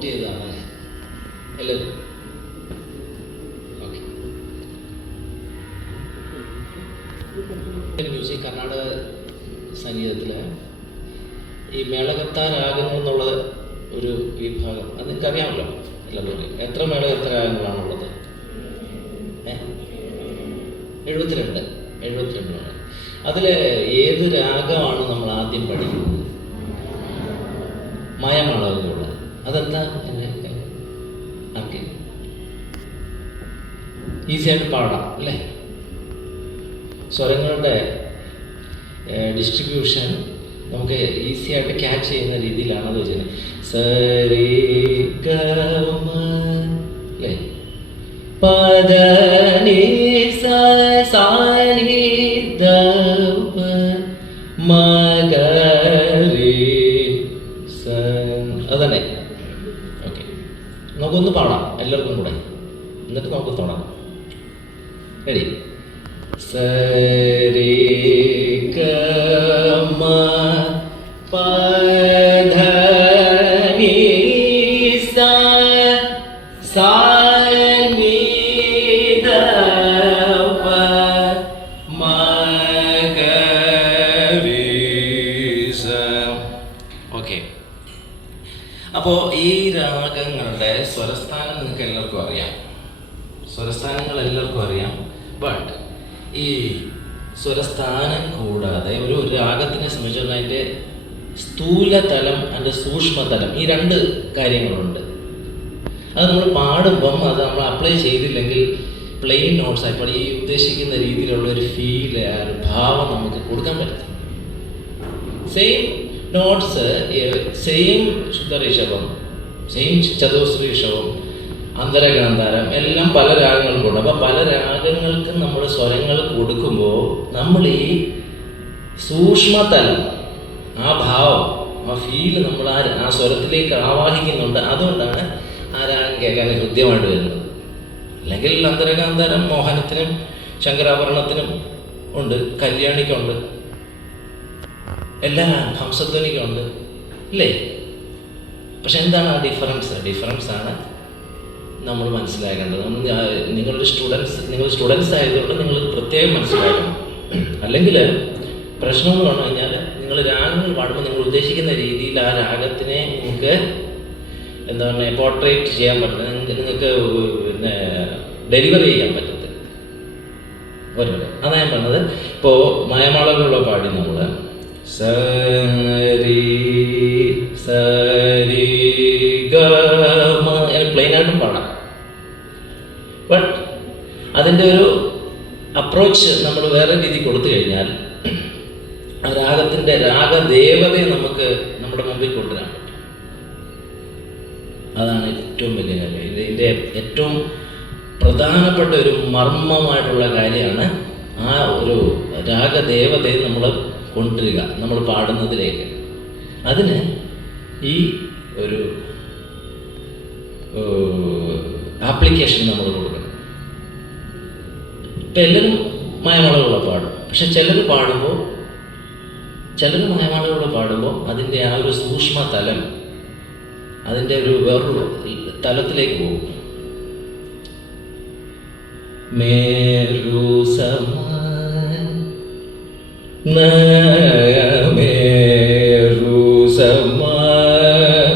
Not ചെയ്തതാണ് എല്ലാവരും? Okay. Music Karnataka സംഗീതത്തിൽ ഈ മേളകർത്താ രാഗങ്ങൾ എന്നുള്ള ഒരു വിഭാഗം അത് നിങ്ങൾക്കറിയാമല്ലോ എല്ലാവരും. എത്ര മേളകർത്ത രാഗങ്ങളാണുള്ളത്? 72 ആണ്. അതിൽ ഏത് രാഗമാണ് നമ്മൾ ആദ്യം പഠിക്കുന്നത്? മായമാളവുള്ള. അതെന്താ? ആർക്ക് ഈസിയായിട്ട് പാടാം അല്ലേ? സ്വരങ്ങളുടെ ഡിസ്ട്രിബ്യൂഷൻ നമുക്ക് ഈസി ആയിട്ട് ക്യാച്ച് ചെയ്യുന്ന രീതിയിലാണ് അത് വെച്ചത്. സരി ഗമ അല്ലേ? പദ നി സ സാ നി ധ പ മ ഗ രി സ. അതന്നെ. ഓക്കെ, നമുക്കൊന്ന് പാടാം എല്ലാവർക്കും കൂടെ, എന്നിട്ട് നമുക്ക് തുടങ്ങാം. റെഡി? സരി ഗമ പധ നി സ സാ നി ധ പ മ ഗ രി സ. ഓക്കെ, അപ്പോൾ ഈ രാഗങ്ങളുടെ സ്വരസ്ഥാനം നിങ്ങൾക്ക് എല്ലാവർക്കും അറിയാം. സ്വരസ്ഥാനങ്ങൾ എല്ലാവർക്കും അറിയാം. ബട്ട് ഈ സ്വരസ്ഥാനം കൂടാതെ ഒരു രാഗത്തിനെ സംബന്ധിച്ചുള്ള അതിൻ്റെ സ്ഥൂലതലം അതിൻ്റെ സൂക്ഷ്മതലം, ഈ 2 കാര്യങ്ങളുണ്ട്. അത് നമ്മൾ പാടുമ്പം അത് നമ്മൾ അപ്ലൈ ചെയ്തില്ലെങ്കിൽ പ്ലെയിൻ നോട്ട്സ് ആയിപ്പോൾ ഈ ഉദ്ദേശിക്കുന്ന രീതിയിലുള്ള ഒരു ഫീല്, ആ ഒരു ഭാവം നമുക്ക് കൊടുക്കാൻ പറ്റും. സെയിം നോട്ട്സ്, സെയിം ശുദ്ധഋഷഭം, സെയിം ചതുശ്രീ ഋഷഭം, അന്തരഗാന്ധാരം എല്ലാം പല രാഗങ്ങൾക്കുണ്ട്. അപ്പോൾ പല രാഗങ്ങൾക്കും നമ്മൾ സ്വരങ്ങൾ കൊടുക്കുമ്പോൾ നമ്മൾ ഈ സൂക്ഷ്മതലം, ആ ഭാവം, ആ ഫീല് നമ്മൾ ആ സ്വരത്തിലേക്ക് ആവാഹിക്കുന്നുണ്ട്. അതുകൊണ്ടാണ് ആ രാഗം കേൾക്കാൻ ഹൃദ്യമായിട്ട് വരുന്നത്. അല്ലെങ്കിൽ അന്തരഗാന്ധാരം മോഹനത്തിനും ശങ്കരാഭരണത്തിനും ഉണ്ട്, കല്യാണിക്കുണ്ട്, എല്ലാ ഹംസധ്വനിക്കുണ്ട് ഇല്ലേ? പക്ഷെ എന്താണ് ആ ഡിഫറൻസാണ് നമ്മൾ മനസ്സിലാക്കേണ്ടത്. നിങ്ങൾ സ്റ്റുഡൻസ് ആയതുകൊണ്ട് നിങ്ങൾ പ്രത്യേകം മനസ്സിലാക്കണം. അല്ലെങ്കിൽ പ്രശ്നം എന്ന് പറഞ്ഞു കഴിഞ്ഞാൽ നിങ്ങൾ രാഗങ്ങൾ പാടുമ്പോൾ നിങ്ങൾ ഉദ്ദേശിക്കുന്ന രീതിയിൽ ആ രാഗത്തിനെ നിങ്ങൾക്ക് എന്താ പറയുക പോർട്രേറ്റ് ചെയ്യാൻ പറ്റുന്നത്, നിങ്ങൾക്ക് പിന്നെ ഡെലിവറി ചെയ്യാൻ പറ്റത്തില്ല. അതാണ് ഞാൻ പറഞ്ഞത്. ഇപ്പോൾ മായമാളകളുള്ള പാടി നമ്മൾ സരി സരി ഗമ പ്ലെയിൻ ആയിട്ടും പാടാം. ബട്ട് അതിൻ്റെ ഒരു അപ്രോച്ച് നമ്മൾ വേറെ രീതി കൊടുത്തു കഴിഞ്ഞാൽ ആ രാഗത്തിൻ്റെ രാഗദേവതയെ നമുക്ക് നമ്മുടെ മുമ്പിൽ കൊണ്ടുവരാൻ പറ്റും. അതാണ് ഏറ്റവും വലിയ കാര്യം. ഇതിൻ്റെ ഏറ്റവും പ്രധാനപ്പെട്ട ഒരു മർമ്മമായിട്ടുള്ള കാര്യമാണ് ആ ഒരു രാഗദേവതയെ നമ്മൾ കൊണ്ടുവരിക നമ്മൾ പാടുന്നതിലേക്ക്. അതിന് ഈ ഒരു ആപ്ലിക്കേഷൻ നമ്മൾ കൊടുക്കണം. ഇപ്പം എല്ലാവരും മായമാളകളെ പാടും. പക്ഷെ ചിലർ മായമാളകളെ പാടുമ്പോൾ അതിൻ്റെ ആ ഒരു സൂക്ഷ്മതലം അതിൻ്റെ ഒരു വേറൊരു തലത്തിലേക്ക് പോകും. മേരു സമാൻ മേരു സമാൻ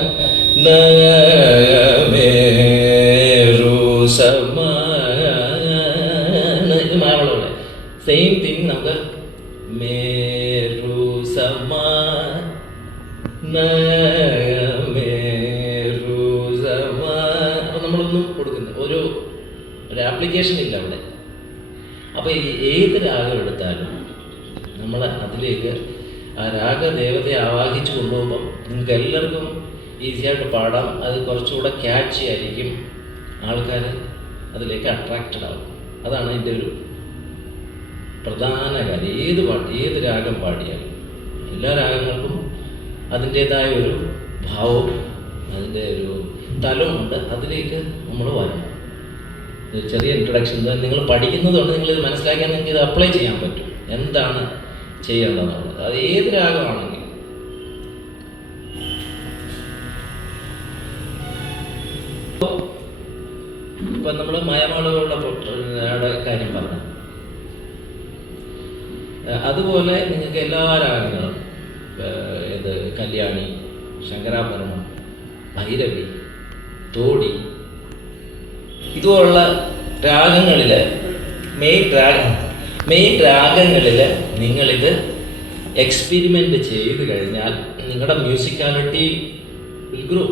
മേരു സമാൻ. ഇത് മായമാളകളെ സെയിം തിങ് നമുക്ക് മേരു സമാൻ മേരു സമാൻ. അപ്പം നമ്മളൊന്നും കൊടുക്കുന്നത് ഒരു ആപ്ലിക്കേഷൻ ഇല്ല അവിടെ. അപ്പോൾ ഏത് രാഗം എടുത്താലും നമ്മൾ അതിലേക്ക് ആ രാഗദേവതയെ ആവാഹിച്ച് കൊണ്ടുപോകുമ്പം നിങ്ങൾക്ക് എല്ലാവർക്കും ഈസിയായിട്ട് പാടാം. അത് കുറച്ചുകൂടെ ക്യാച്ച് ആയിരിക്കും, ആൾക്കാർ അതിലേക്ക് അട്രാക്റ്റഡ് ആവും. അതാണ് അതിൻ്റെ ഒരു പ്രധാന കാര്യം. ഏത് രാഗം പാടിയാലും എല്ലാ രാഗങ്ങൾക്കും അതിൻ്റേതായ ഒരു ഭാവവും അതിൻ്റെ ഒരു തലമുണ്ട്. അതിലേക്ക് നമ്മൾ വരണം. ചെറിയ ഇൻട്രൊഡക്ഷൻ നിങ്ങൾ പഠിക്കുന്നതുകൊണ്ട് നിങ്ങളിത് മനസ്സിലാക്കാൻ നിങ്ങൾക്ക് ഇത് അപ്ലൈ ചെയ്യാൻ പറ്റും. എന്താണ് ചെയ്യേണ്ടതെന്നുള്ളത് അത് ഏത് രാഗമാണെങ്കിലും. ഇപ്പം നമ്മൾ മായാമാളുകളുടെ കാര്യം പറഞ്ഞു. അതുപോലെ നിങ്ങൾക്ക് എല്ലാ രാഗങ്ങളും, ഇത് കല്യാണി, ശങ്കരാഭരണം, ഭൈരവി, തോടി, ഇതുപോലുള്ള രാഗങ്ങളിൽ മെയിൻ രാഗങ്ങളിൽ നിങ്ങളിത് എക്സ്പെരിമെൻ്റ് ചെയ്ത് കഴിഞ്ഞാൽ നിങ്ങളുടെ മ്യൂസിക്കാലിറ്റി വിൽ ഗ്രോ.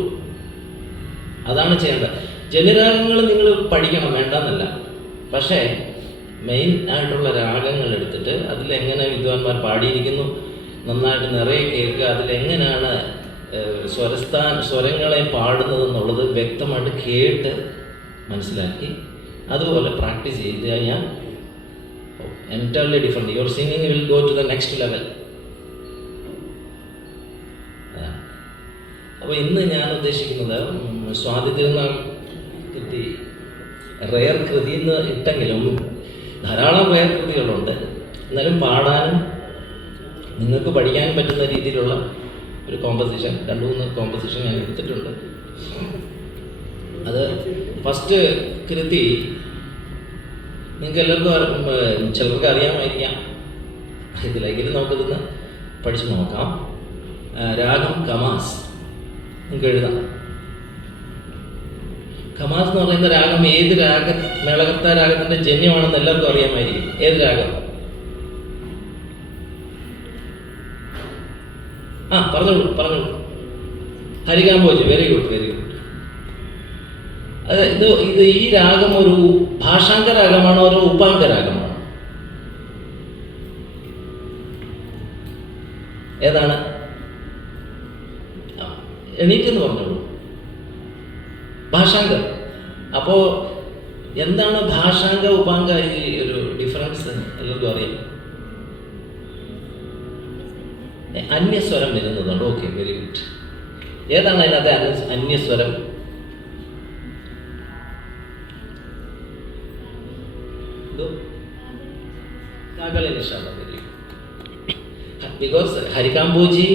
അതാണ് ചെയ്യേണ്ടത്. ജന്യരാഗങ്ങൾ നിങ്ങൾ പഠിക്കണം, വേണ്ടെന്നല്ല. പക്ഷേ മെയിൻ ആയിട്ടുള്ള രാഗങ്ങൾ എടുത്തിട്ട് അതിലെങ്ങനെ വിദ്വാൻമാർ പാടിയിരിക്കുന്നു നന്നായിട്ട് നിറയെ കേൾക്കുക, അതിലെങ്ങനെയാണ് സ്വരങ്ങളെ പാടുന്നതെന്നുള്ളത് വ്യക്തമായിട്ട് കേട്ട് മനസ്സിലാക്കി അതുപോലെ പ്രാക്ടീസ് ചെയ്ത് കഴിഞ്ഞാൽ entirely different. Your singing will go to the next level. അപ്പോൾ ഇന്ന് ഞാൻ ഉദ്ദേശിക്കുന്നത് സ്വാതി തിരുനാൾ കൃതി റെയർ കൃതി എന്ന് ഇട്ടെങ്കിലും ധാരാളം റെയർ കൃതികളുണ്ട്. എന്നാലും പാടാനും നിങ്ങൾക്ക് പഠിക്കാനും പറ്റുന്ന രീതിയിലുള്ള ഒരു കോമ്പസിഷൻ, 2-3 കോമ്പസിഷൻ ഞാൻ എടുത്തിട്ടുണ്ട്. അത് ഫസ്റ്റ് കൃതി നിങ്ങൾക്ക് എല്ലാവർക്കും ചിലർക്ക് അറിയാമായിരിക്കാം, ഇതിലെങ്കിലും നമുക്കിതൊന്ന് പഠിച്ചു നോക്കാം. രാഗം കമാസ് നിങ്ങൾക്ക് എഴുതാം. കമാസ് എന്ന് പറയുന്ന രാഗം ഏത് മേളകർത്ത രാഗത്തിൻ്റെ ജന്യമാണെന്ന് എല്ലാവർക്കും അറിയാമായിരിക്കും. ഏത് രാഗം? പറഞ്ഞോളൂ. ഹരികാംബോജി. Very good. ഇത് ഈ രാഗം ഒരു ഭാഷാംഗ രാഗമാണോ ഒരു ഉപാംഗ രാഗമാണോ? ഏതാണ്? എണീറ്റെന്ന് പറഞ്ഞോളൂ. ഭാഷാംഗ. അപ്പോൾ എന്താണ് ഭാഷാംഗ ഉപാംഗ ഈ ഒരു ഡിഫറൻസ് എല്ലാവർക്കും അറിയാം. അന്യസ്വരം വരുന്നതുണ്ട്. Okay, very good. ഏതാണ് അതിനകത്ത് അന്യസ്വരം? കാകളി നിഷാദം. ബിക്കോസ് ഹരികാംബോജി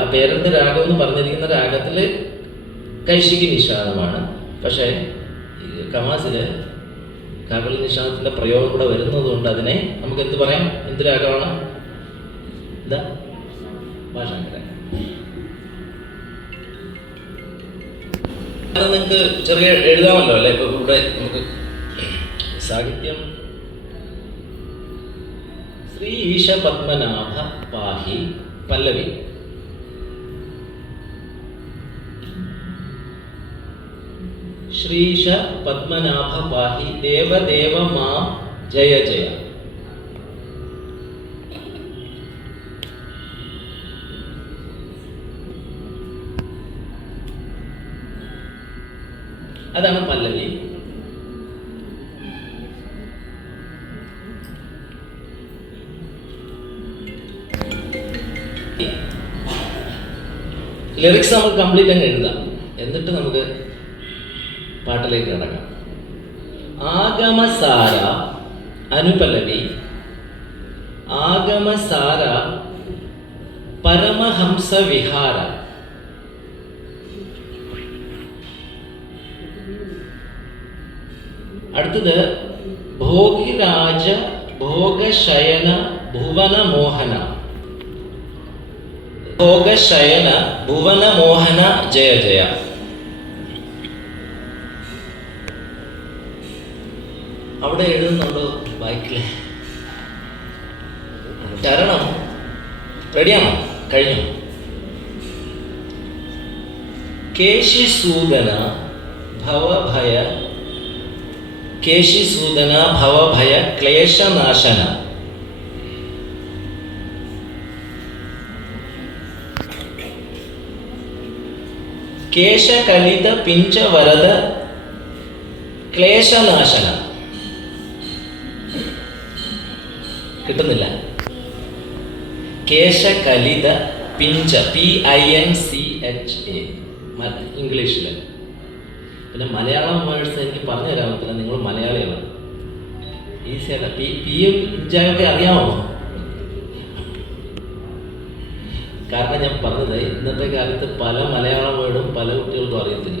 ആ പേരൻ്റെ രാഗം എന്ന് പറഞ്ഞിരിക്കുന്ന രാഗത്തിൽ കൈശികി നിഷാദമാണ്. പക്ഷേ കമാസിൽ കാകളി നിഷാദത്തിൻ്റെ പ്രയോഗം കൂടെ വരുന്നതുകൊണ്ട് അതിനെ നമുക്ക് എന്ത് പറയാം? എന്ത് രാഗമാണ്? എന്താ? ഭാഷാംഗ രാഗം. അത് നിങ്ങൾക്ക് ചെറിയ എഴുതാമല്ലോ അല്ലേ? ഇപ്പോൾ ഇവിടെ നമുക്ക് സാഹിത്യം ശ്രീ ഈശ പത്മനാഭ പാഹി പല്ലവി. ശ്രീശ പത്മനാഭ പാഹി ദേവദേവ മാ ജയ ജയ. അതാണ് പല്ലവി. ലിറിക്സ് നമുക്ക് കംപ്ലീറ്റ് അങ്ങ് എഴുതാം, എന്നിട്ട് നമുക്ക് പാട്ടിലേക്ക് കിടക്കാം. ആഗമസാര അനുപല്ലവി. ആഗമസാര പരമഹംസ വിഹാര. അടുത്തത് ഭോഗിരാജ ഭോഗശയന ഭുവന മോഹന. ഭോഗശയന ഭുവന മോഹന ജയ ജയ. അവിടെ എഴുതുന്നുണ്ടോ ബൈക്കില്? ചരണം റെഡിയാണോ? കഴിഞ്ഞോ? കേശിസൂദന ഭവഭയ. കേശിസൂദന ഭവഭയ ക്ലേശനാശന. കേശകലിത പിഞ്ചവരദ ക്ലേശനാശന. കിട്ടുന്നില്ല. കേശകലിത പിഞ്ച, PINCHA ഇംഗ്ലീഷിൽ. പിന്നെ മലയാളം വേർഡ്സ് എനിക്ക് പറഞ്ഞു തരാൻ പറ്റില്ല, നിങ്ങൾ മലയാളികളാണ്. ഈസിയല്ല. പിയും പിഞ്ചൊക്കെ അറിയാമോ? കാരണം ഞാൻ പറഞ്ഞത് ഇന്നത്തെ കാലത്ത് പല മലയാളം വേർഡും പല കുട്ടികൾക്കും അറിയത്തില്ല.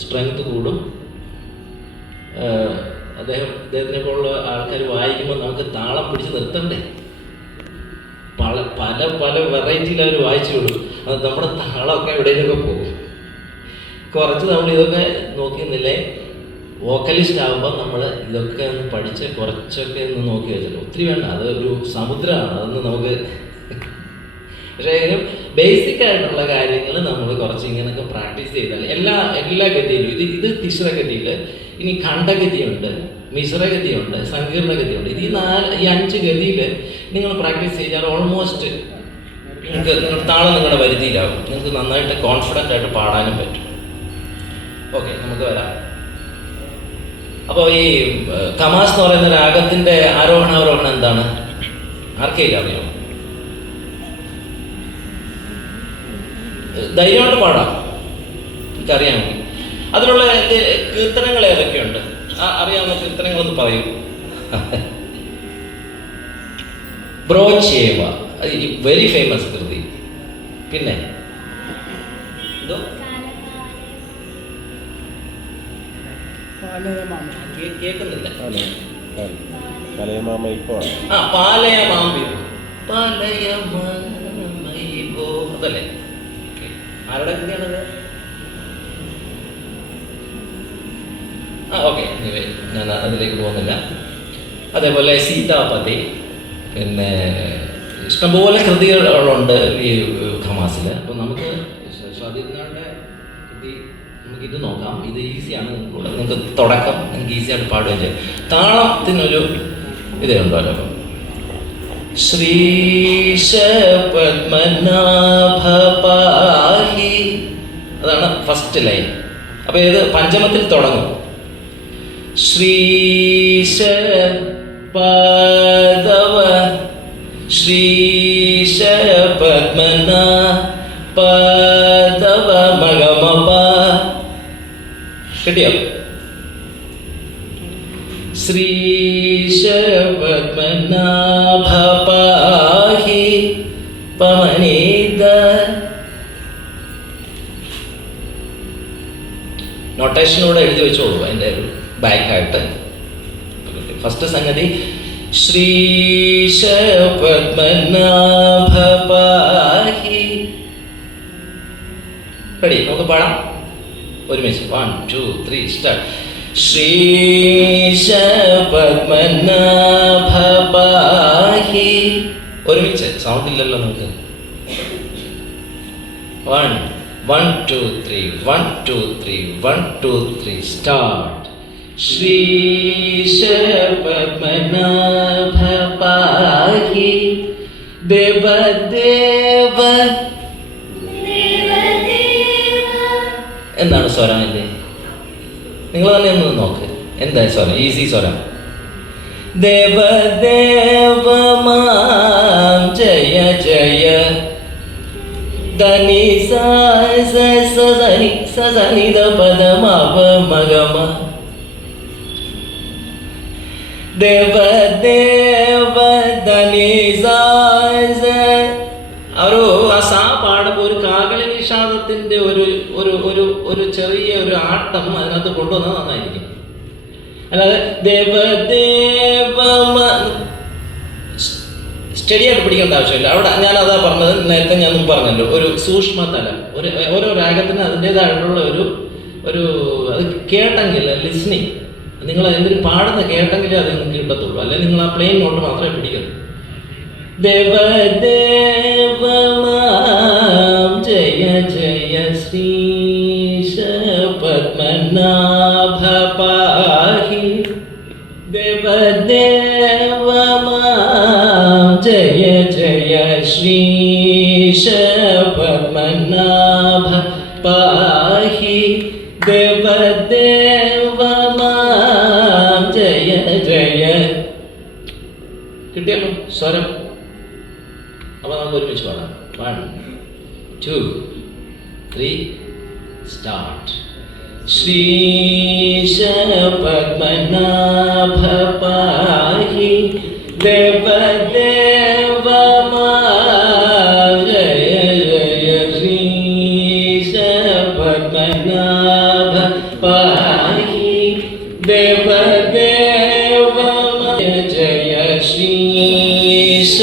സ്ട്രെങ്ത് കൂടും. അദ്ദേഹത്തിനെ പോലുള്ള ആൾക്കാർ വായിക്കുമ്പോൾ നമുക്ക് താളം പിടിച്ച് നിർത്തണ്ടേ? പല പല പല വെറൈറ്റിയിൽ അവർ വായിച്ചു വിടും. അത് നമ്മുടെ താളമൊക്കെ എവിടെയെങ്കിലുമൊക്കെ പോകും. കുറച്ച് നമ്മൾ ഇതൊക്കെ നോക്കിയെന്നില്ലേ, വോക്കലിസ്റ്റ് ആകുമ്പോൾ നമ്മൾ ഇതൊക്കെ ഒന്ന് പഠിച്ച് കുറച്ചൊക്കെ ഒന്ന് നോക്കി വെച്ചിട്ട് ഒത്തിരി വേണ്ട, അത് ഒരു സമുദ്രമാണ്. അതൊന്ന് നമുക്ക് പക്ഷേ എങ്കിലും ബേസിക് ആയിട്ടുള്ള കാര്യങ്ങൾ നമ്മൾ കുറച്ച് ഇങ്ങനെയൊക്കെ പ്രാക്ടീസ് ചെയ്താൽ എല്ലാ ഗതിയിലും ഇത് തിശ്രഗതിയിൽ, ഇനി ഖണ്ഡഗതിയുണ്ട്, മിശ്രഗതിയുണ്ട്, സങ്കീർണഗതിയുണ്ട്. ഈ 5 ഗതിയിൽ നിങ്ങൾ പ്രാക്ടീസ് ചെയ്താൽ ഓൾമോസ്റ്റ് നിങ്ങളുടെ താളം നിങ്ങളുടെ വരുതിയിലാവും. നിങ്ങൾക്ക് നന്നായിട്ട് കോൺഫിഡൻ്റ് ആയിട്ട് പാടാനും പറ്റും. ഓക്കെ, നമുക്ക് വരാം. അപ്പോൾ ഈ കമാസ് എന്ന് പറയുന്ന രാഗത്തിൻ്റെ ആരോഹണം എന്താണ്? ആർക്കെങ്കിലും അറിയാമോ? ധൈര്യമായിട്ട് പാടാം, എനിക്കറിയാമെങ്കിൽ. അതിലുള്ള കീർത്തനങ്ങൾ ഏതൊക്കെയുണ്ട്? അറിയാവുന്ന കീർത്തനങ്ങളൊന്ന് പറയൂ. ബ്രോച്ചേവ, വെരി ഫേമസ് കൃതി. പിന്നെ എന്തോ കേൾക്കുന്നില്ല. അതല്ലേ? ആരുടെ കൃതിയാണത്? ഓക്കെ, ഞാൻ അതിലേക്ക് പോകുന്നില്ല. അതേപോലെ സീതാപതി, പിന്നെ ഇഷ്ടംപോലെ കൃതികളുണ്ട് ഈ ഖമാസിൽ. അപ്പോൾ നമുക്ക് സ്വാതിനാളുടെ കൃതി നമുക്കിത് നോക്കാം. ഇത് ഈസിയാണ്, നിങ്ങൾക്ക് തുടക്കം നിങ്ങൾക്ക് ഈസിയായിട്ട് പാടുകയും ചെയ്യും. താളത്തിനൊരു ഇതേ ഉണ്ടല്ലോ. ശ്രീശ പദ്മനാഭ പാഹി, അതാണ് ഫസ്റ്റ് ലൈൻ. അപ്പോൾ ഇത് പഞ്ചമത്തിൽ തുടങ്ങും. ശ്രീശ പദവ ശ്രീശ പദ്മനാഭ പദവ മഗമപ. കിട്ടിയോ? ശ്രീശ പദ്മനാഭ പാഹി പമനീത. നൊട്ടേഷനോടെ എഴുതി വെച്ചോളൂ അതിൻ്റെ ബാക്കായിട്ട്. ഫസ്റ്റ് സംഗതി ശ്രീശ പദ്മനാഭ പാഹി. റെഡി? നമുക്ക് പാടാം ഒരുമിച്ച്. 1 2 3 സ്റ്റാർട്ട്. ശ്രീശ പദ്മനാഭ പാഹി. ഒരുമിച്ച്, സൗണ്ട് ഇല്ലല്ലോ നമുക്ക്. 1 1 2 3 1 2 3 1 2 3 സ്റ്റാർട്ട്. ശ്രീശ പദ്മനാഭ പാഹി ദേവദേവ. എന്താണ് സ്വരം? എൻ്റെ നിങ്ങൾ തന്നെ ഒന്ന് നോക്ക്, എന്താ സ്വരം? ഈസി സ്വരം. ദേവദേവ മാം ജയ ജയ ധനി സനി സനി ദ പദമാവ മഗമ. ദേവദേവ ധനി ഒരു ആ സാ പാടുമ്പോൾ ഒരു കാകളി നിഷാദത്തിന്റെ ഒരു ചെറിയ ഒരു ആട്ടം അതിനകത്ത് കൊണ്ടുവന്നാൽ നന്നായിരിക്കും. അല്ലാതെ ദേവദേവ സ്റ്റഡി ആയിട്ട് പിടിക്കേണ്ട ആവശ്യമില്ല. അവിടെ ഞാൻ അതാ പറഞ്ഞത്, നേരത്തെ ഞാൻ പറഞ്ഞല്ലോ, ഒരു സൂക്ഷ്മതലം. ഓരോ രാഗത്തിന് അതിൻ്റെതായിട്ടുള്ള ഒരു അത് കേട്ടെങ്കിൽ ലിസ്ണിങ്, നിങ്ങൾ എന്തിനും പാടുന്ന കേട്ടെങ്കിലേ അത് നിങ്ങൾക്ക് കിട്ടത്തുള്ളൂ. അല്ലെങ്കിൽ നിങ്ങൾ ആ പ്ലെയിൻ നോട്ട് മാത്രമേ പിടിക്കൂ. ദേവദേവ മാം ജയ ജയ ശ്രീശ പദ്മനാഭ പാഹി ദേവദേവ മാം ജയ ജയ ശ്രീശ പദ്മനാഭ പാഹി ദേവദേവ മാം ജയ ജയ. കിട്ടിയല്ലോ സ്വരം? അപ്പോൾ നമുക്ക് ഒരുമിച്ച് പാടാം. 1 2 3 സ്റ്റാർട്ട്. ശ്രീശ പദ്മനാഭ പാഹി ദേവദേവ മാം ജയ ജയ ശ്രീശ പദ്മനാഭ പാഹി ദേവദേവ ജയ ശ്രീശ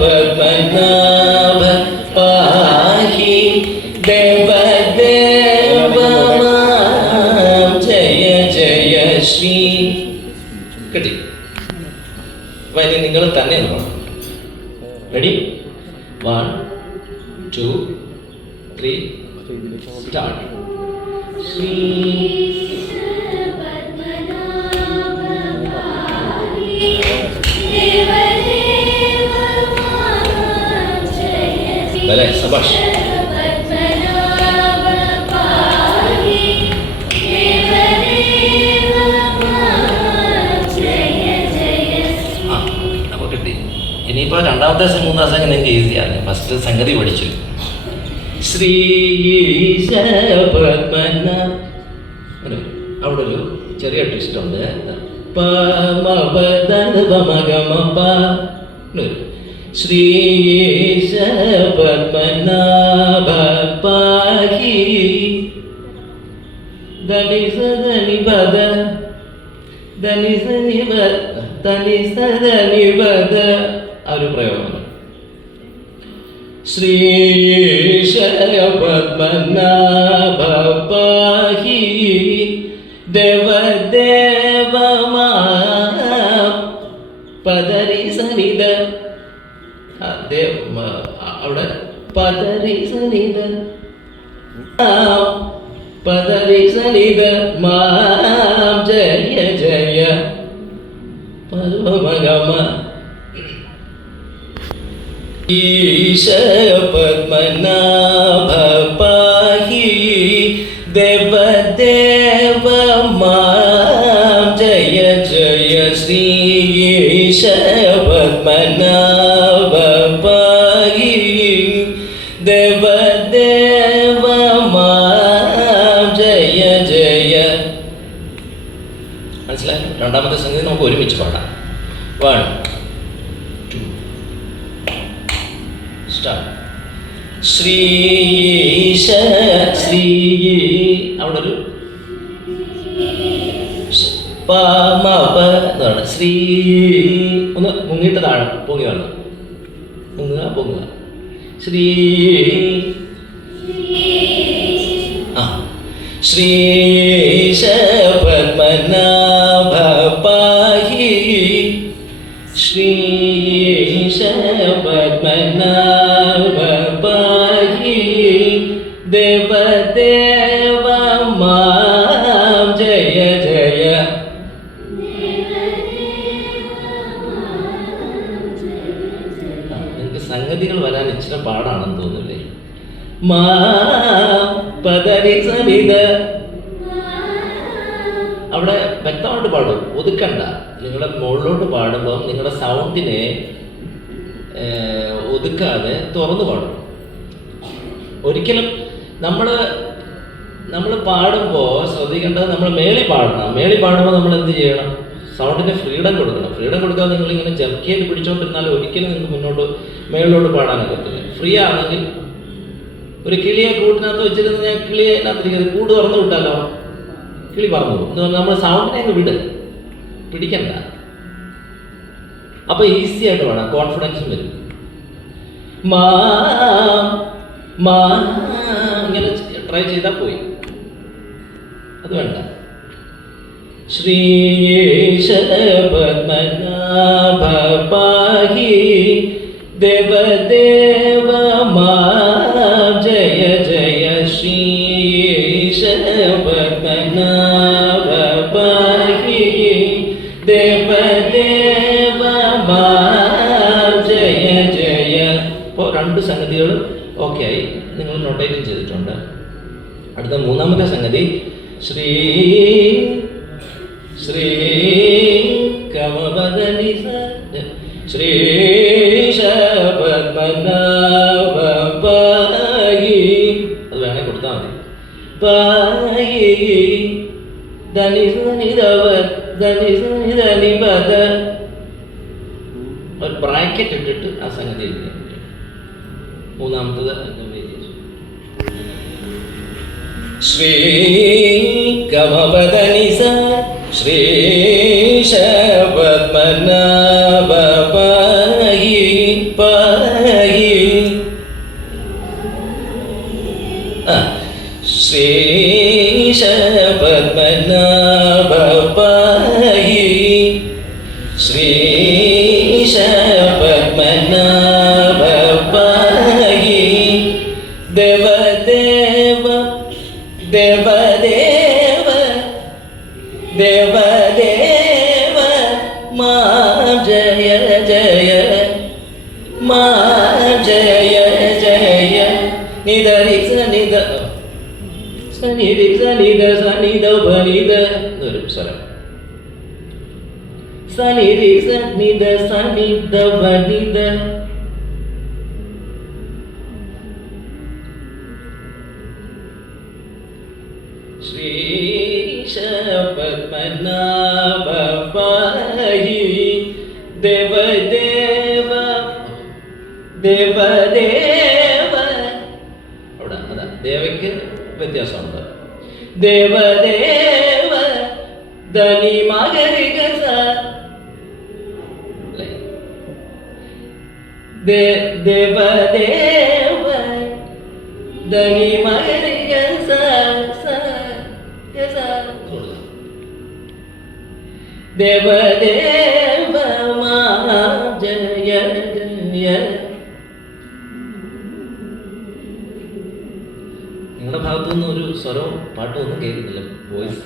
പദ്മനാഭ പാഹി ദേവദേവ ജയ ജയ ശ്രീ. കിട്ടി. അപ്പൊ ഇനി നിങ്ങൾ തന്നെ നോക്കണം. റെഡി? 1 2 3 സ്റ്റാർട്ട്. ശ്രീ അല്ലേ? സബാഷ്. അപ്പൊ കിട്ടി. ഇനിയിപ്പോ രണ്ടാമത്തെ മൂന്നാം സംഗതി നിങ്ങൾക്ക് ഈസിയാണ്. ഫസ്റ്റ് സംഗതി പഠിച്ചു. ശ്രീശ പത്മന. അവിടെ ഒരു ചെറിയ ട്വിസ്റ്റ് ഉണ്ട്. ശ്രീശ പത്മനാഭ പാഹി ധനിസ ധനിപദ ധനിസ ധനിസ ധനിപദ ആ ഒരു പ്രയോഗമാണ്. ശ്രീശ പത്മനാഭ പാഹി ദേവദേവ പദരി സനിധ. അവിടെ പദരി സനിധ പദരി സനിധ മാം ജയ ജയ പരമഗമ. ഈശ പദ്മനാഭ പാഹി ദേവദേവ മാം ജയ ജയ ശ്രീശ പദ്മനാഭ പാഹി ദേവദേവ മാം ജയ ജയ. മനസ്സിലായി? രണ്ടാമത്തെ സംഗതി നമുക്ക് ഒരുമിച്ച് പാടാം. 1 2 സ്റ്റാർട്ട്. ശ്രീശ ശ്രീ അവിടെ ഒരു എന്താണ്? ശ്രീ ഒന്ന് മുങ്ങിട്ട് താഴെ പൊങ്ങി വേണം. പൊങ്ങുക പൊങ്ങുക. ശ്രീ ആ ശ്രീശ പദ്മനാഭ പാഹി ശ്രീശ പദ്മനാഭ പാഹി ദേവദേവ മാം ജയ ജയ. നിങ്ങൾക്ക് സംഗതികൾ വരാൻ ഇച്ചിരി പാടാണെന്ന് തോന്നില്ലേ? മാ പദരി സനിധ. അവിടെ വ്യക്തമായിട്ട് പാടും, ഒതുക്കണ്ട. നിങ്ങളുടെ മുകളിലോട്ട് പാടുമ്പോൾ നിങ്ങളുടെ സൗണ്ടിനെ ഒതുക്കാതെ തുറന്നു പാടും. ഒരിക്കലും നമ്മൾ പാടുമ്പോൾ ശ്രദ്ധിക്കേണ്ടത് നമ്മൾ മേളിൽ പാടണം. മേളിൽ പാടുമ്പോൾ നമ്മൾ എന്ത് ചെയ്യണം? സൗണ്ടിന് ഫ്രീഡം കൊടുക്കണം. ഫ്രീഡം കൊടുക്കാതെ നിങ്ങളിങ്ങനെ ജർക്ക് ചെയ്ത് പിടിച്ചുകൊണ്ടിരുന്നാൽ ഒരിക്കലും നിങ്ങൾക്ക് മേളിലോട്ട് പാടാനൊക്കെ പറ്റില്ല. ഫ്രീ ആണെങ്കിൽ ഒരു കിളിയെ കൂട്ടിനകത്ത് വെച്ചിരുന്ന് ഞാൻ കിളിയെ അതിനകത്തിരിക്കുന്നത് കൂട് തുറന്നു വിട്ടാലോ? കിളി പറഞ്ഞു പോകും. എന്ന് പറഞ്ഞാൽ നമ്മൾ സൗണ്ടിനെ അങ്ങ് വിട്, പിടിക്കണ്ട. അപ്പൊ ഈസി ആയിട്ട് വേണം, കോൺഫിഡൻസും വരും. മാ മാ ഇങ്ങനെ ട്രൈ ചെയ്താൽ പോയി, അത് വേണ്ട. ശ്രീശ പദ്മനാഭ പാഹി ദേവദേവ മാം ജയ ജയ ശ്രീശ പദ്മനാഭ പാഹി ദേവദേവ മാം ജയ ജയ. ഇപ്പോൾ രണ്ട് സംഗതികൾ ഓക്കെ ആയി, നിങ്ങൾ നോട്ടേറ്റും ചെയ്തിട്ടുണ്ട്. അടുത്ത മൂന്നാമത്തെ സംഗതി ശ്രീ ശ്രീ കമപദനി ശ്രീശ പദ്മനാഭ പാഹി. അത് വേണേ കൊടുത്താൽ മതി. പാഹി ധനി ധനിധവ ധനി ധനി പദ. ഒരു ബ്രാക്കറ്റ് ഇട്ടിട്ട് ആ സംഗതി മൂന്നാമത്തത് ശ്രീ ഗമപദനിസ ശ്രീശ പദ്മനാഭ പാഹി പാഹി. ശ്രീശ പദ്മനാഭ പാഹി ശ്രീശ പദ്മനാഭ പാഹി. ദേവദേവ ദേവദേവ ദേവദേവ മാ ജയ ജയ മാ ജയ ജയ. നിധരി സനിധ സനിധി സനിധ സനിധ ഭനിധ എന്നൊരു സ്വരം. സനിധി സനിധ സനിധ ഭനിധ. ശ്രീശ പദ്മനാഭ പാഹി ദേവദേവ ദേവദേവ. അവിടെ അതാ ദേവയ്ക്ക് വ്യത്യാസമുണ്ട്. ദേവദേവ ധനി മകരിക ദേവദേവ ധനി മകരിക ദേവദേവ മാ ജയ ജയ. നിങ്ങളുടെ ഭാഗത്തു നിന്ന് ഒരു സ്വരവും പാട്ടും ഒന്നും കേൾക്കുന്നില്ല. വോയിസ്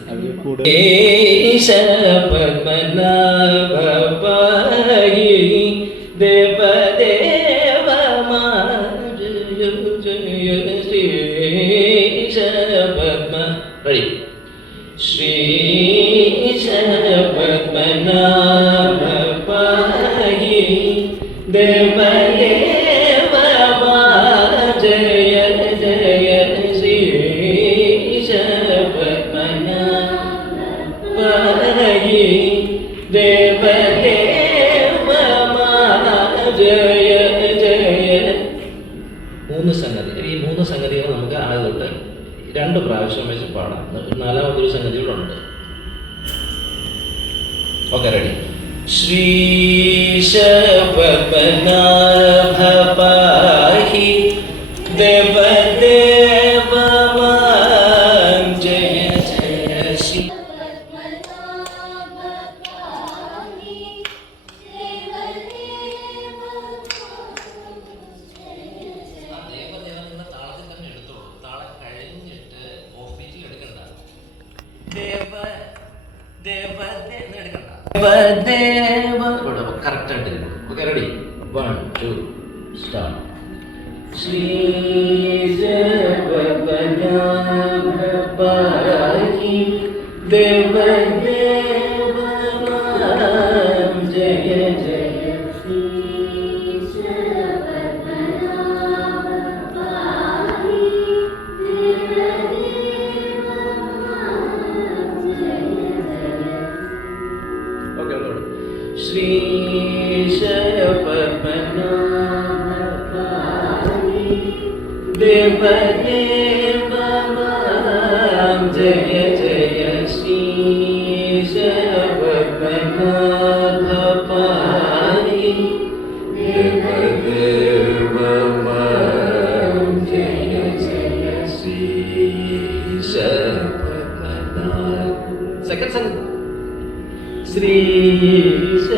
പദ്മനാഭ പാഹി ദേവദേവ മാ ജയ ജയ. ശ്രീശ പദ്മ റെഡി. ശ്രീശ പദ്മനാഭ പാഹി ദേവദേവ മാ ജയ ജയ. ശ്രീശ പദ്മനാഭ പാഹി ദേവദേവ മാ ജയ ജയ. മൂന്ന് സംഗതി. ഈ മൂന്ന് സംഗതികൾ നമുക്ക് ആദ്യം തൊട്ട് 2 പ്രാവശ്യം വെച്ച് പാടാം. നാലാമതൊരു സംഗതി കൂടെ ഉണ്ട്. Okay, ready. ശ്രീശ പദ്മനാഭ പാഹി ദേവദേവ മാ ജയ ജയ. ശ്രീ കറക്റ്റ് ആയിട്ട്. Okay, ready. 1 2 start. Sreesha Padmanabha പാഹി ദേവദേവ മാ ജയ ജയ. ശ്രീശ പദ്മനാഭ പാഹി ദേവദേവ മാ ജയ ജയ. ഓക്കെ, ശ്രീശ പദ്മനാഭ പാഹി ദേവദേവ മാ ജയ ജയ. ശ്രീശ പദ്മനാഭ പാഹി ദേവദേവ മാ ജയ ജയ. ശ്രീശ പദ്മനാഭ. സെക്കൻഡ് സംഗതി. ശ്രീശ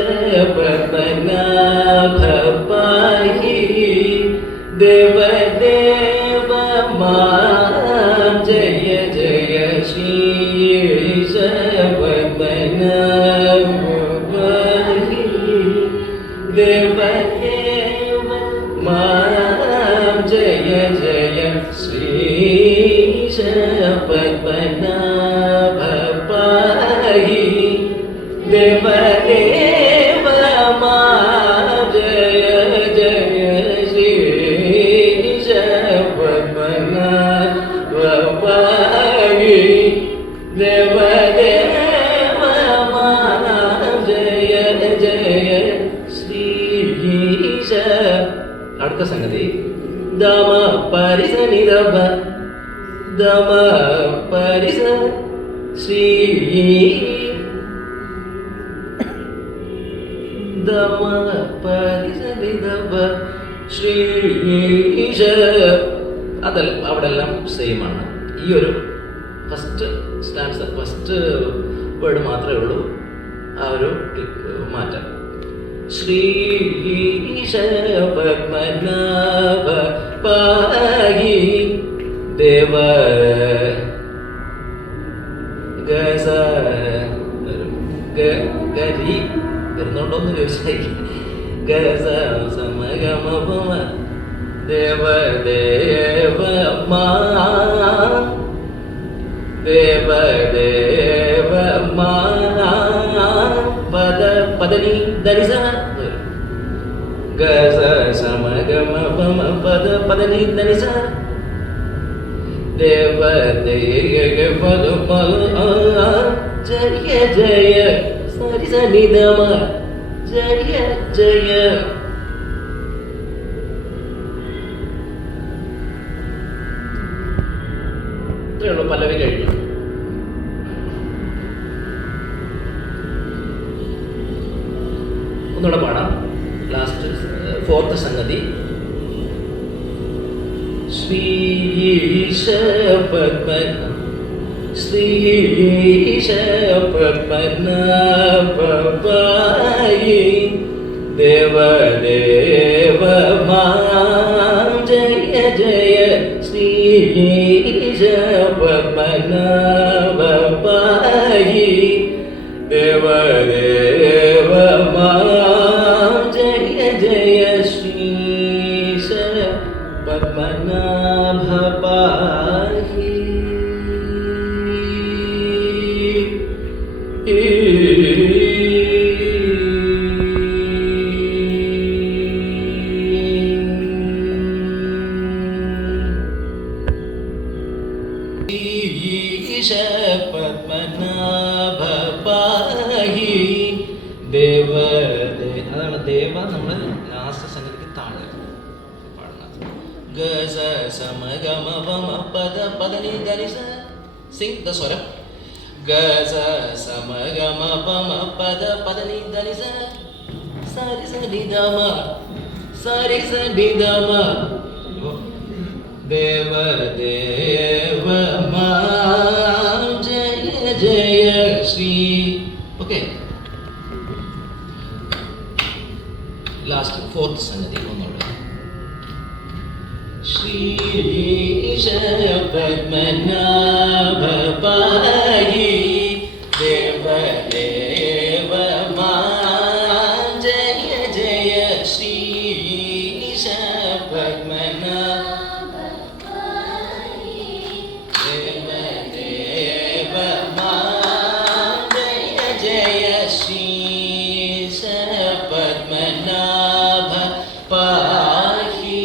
പദ്മനാഭ പാഹി ദേവദേവ മാ ജയ ജയ. ശ്രീശ പദ്മനാഭ പാഹി ദേവദേവ മാ ജയ ജയ. ശ്രീശ പദ്മനാഭ പാഹി ദേവദേവ മാ ജയ ജയ. ശ്രീശ പദ്മനാഭ പാഹി ദേവദേവ മാ ജയ ജയ. ശ്രീശ. അടുത്ത സംഗതി. ദമ പരിസനിധ ദമ പരിസ ശ്രീ ദമ പരിസ നിധപ ശ്രീശ. അതല്ല അവിടെ എല്ലാം സെയിം ആണ്. ഈ ഒരു ഫസ്റ്റ് സ്റ്റാൻസ്, ഫസ്റ്റ് വേർഡ് മാത്രമേ ഉള്ളൂ ആ ഒരു മാറ്റം. ശ്രീശ പത്മനാഭ പാഹി ദേവ ഗസ ഗരി വരുന്നുണ്ടോന്ന് ചോദിച്ചാൽ ഗസ സമഗമപമ ദേവ ദേവ മാ ദേവ ദേവ മാ പദ പദനി ധനിസ ഗസ സമഗമപമ പദ പദനി ധനിസ ദേവ ദേവ ജയ ജയ സരി സനിധമ ജയ ജയ. ഇത്രയേ ഉള്ളൂ. പല്ലവി കഴിഞ്ഞു. ഒന്നുകൂടെ പാടാം. ലാസ്റ്റ് ഫോർത്ത് സംഗതി. ശ്രീശ പത്മന ശ്രീശ പത്മനാഭ പാഹി ദേവ ദേവ മാം ജയ ജയ ശ്രീശ പത്മനാഭ പാഹി ദേവ ദേവ മാം ജയ ജയ ശ്രീശ പത്മനാഭ പാഹി. ശ്രീശ പത്മനാഭ പാഹി ദേവ. അതാണ് ദേവ. നമ്മൾ ലാസ്റ്റ് സംഗതിക്ക് താഴെ പാടുന്നത്. ഗസ സമഗമപമ പദ പദനി ധനിസ. Sing the swaram. ഗസ സമഗമപമ പദ പദനി ധനിസ സരി സനിധമ സരി സനിധമ ദേവ ദേവ മാം ജയ ജയ ശ്രീ. ഓക്കെ. ലാസ്റ്റ് ഫോർത്ത് സംഗതി ഒന്നുകൂടെ. ശ്രീശ പത്മനാഭ പാഹി ദേവ ദേവ മാം ജയ ജയ ശ്രീശ പത്മനാഭ ദേവ ദേവ മാം ജയ ജയ ശ്രീശ പത്മനാഭ പാഹി.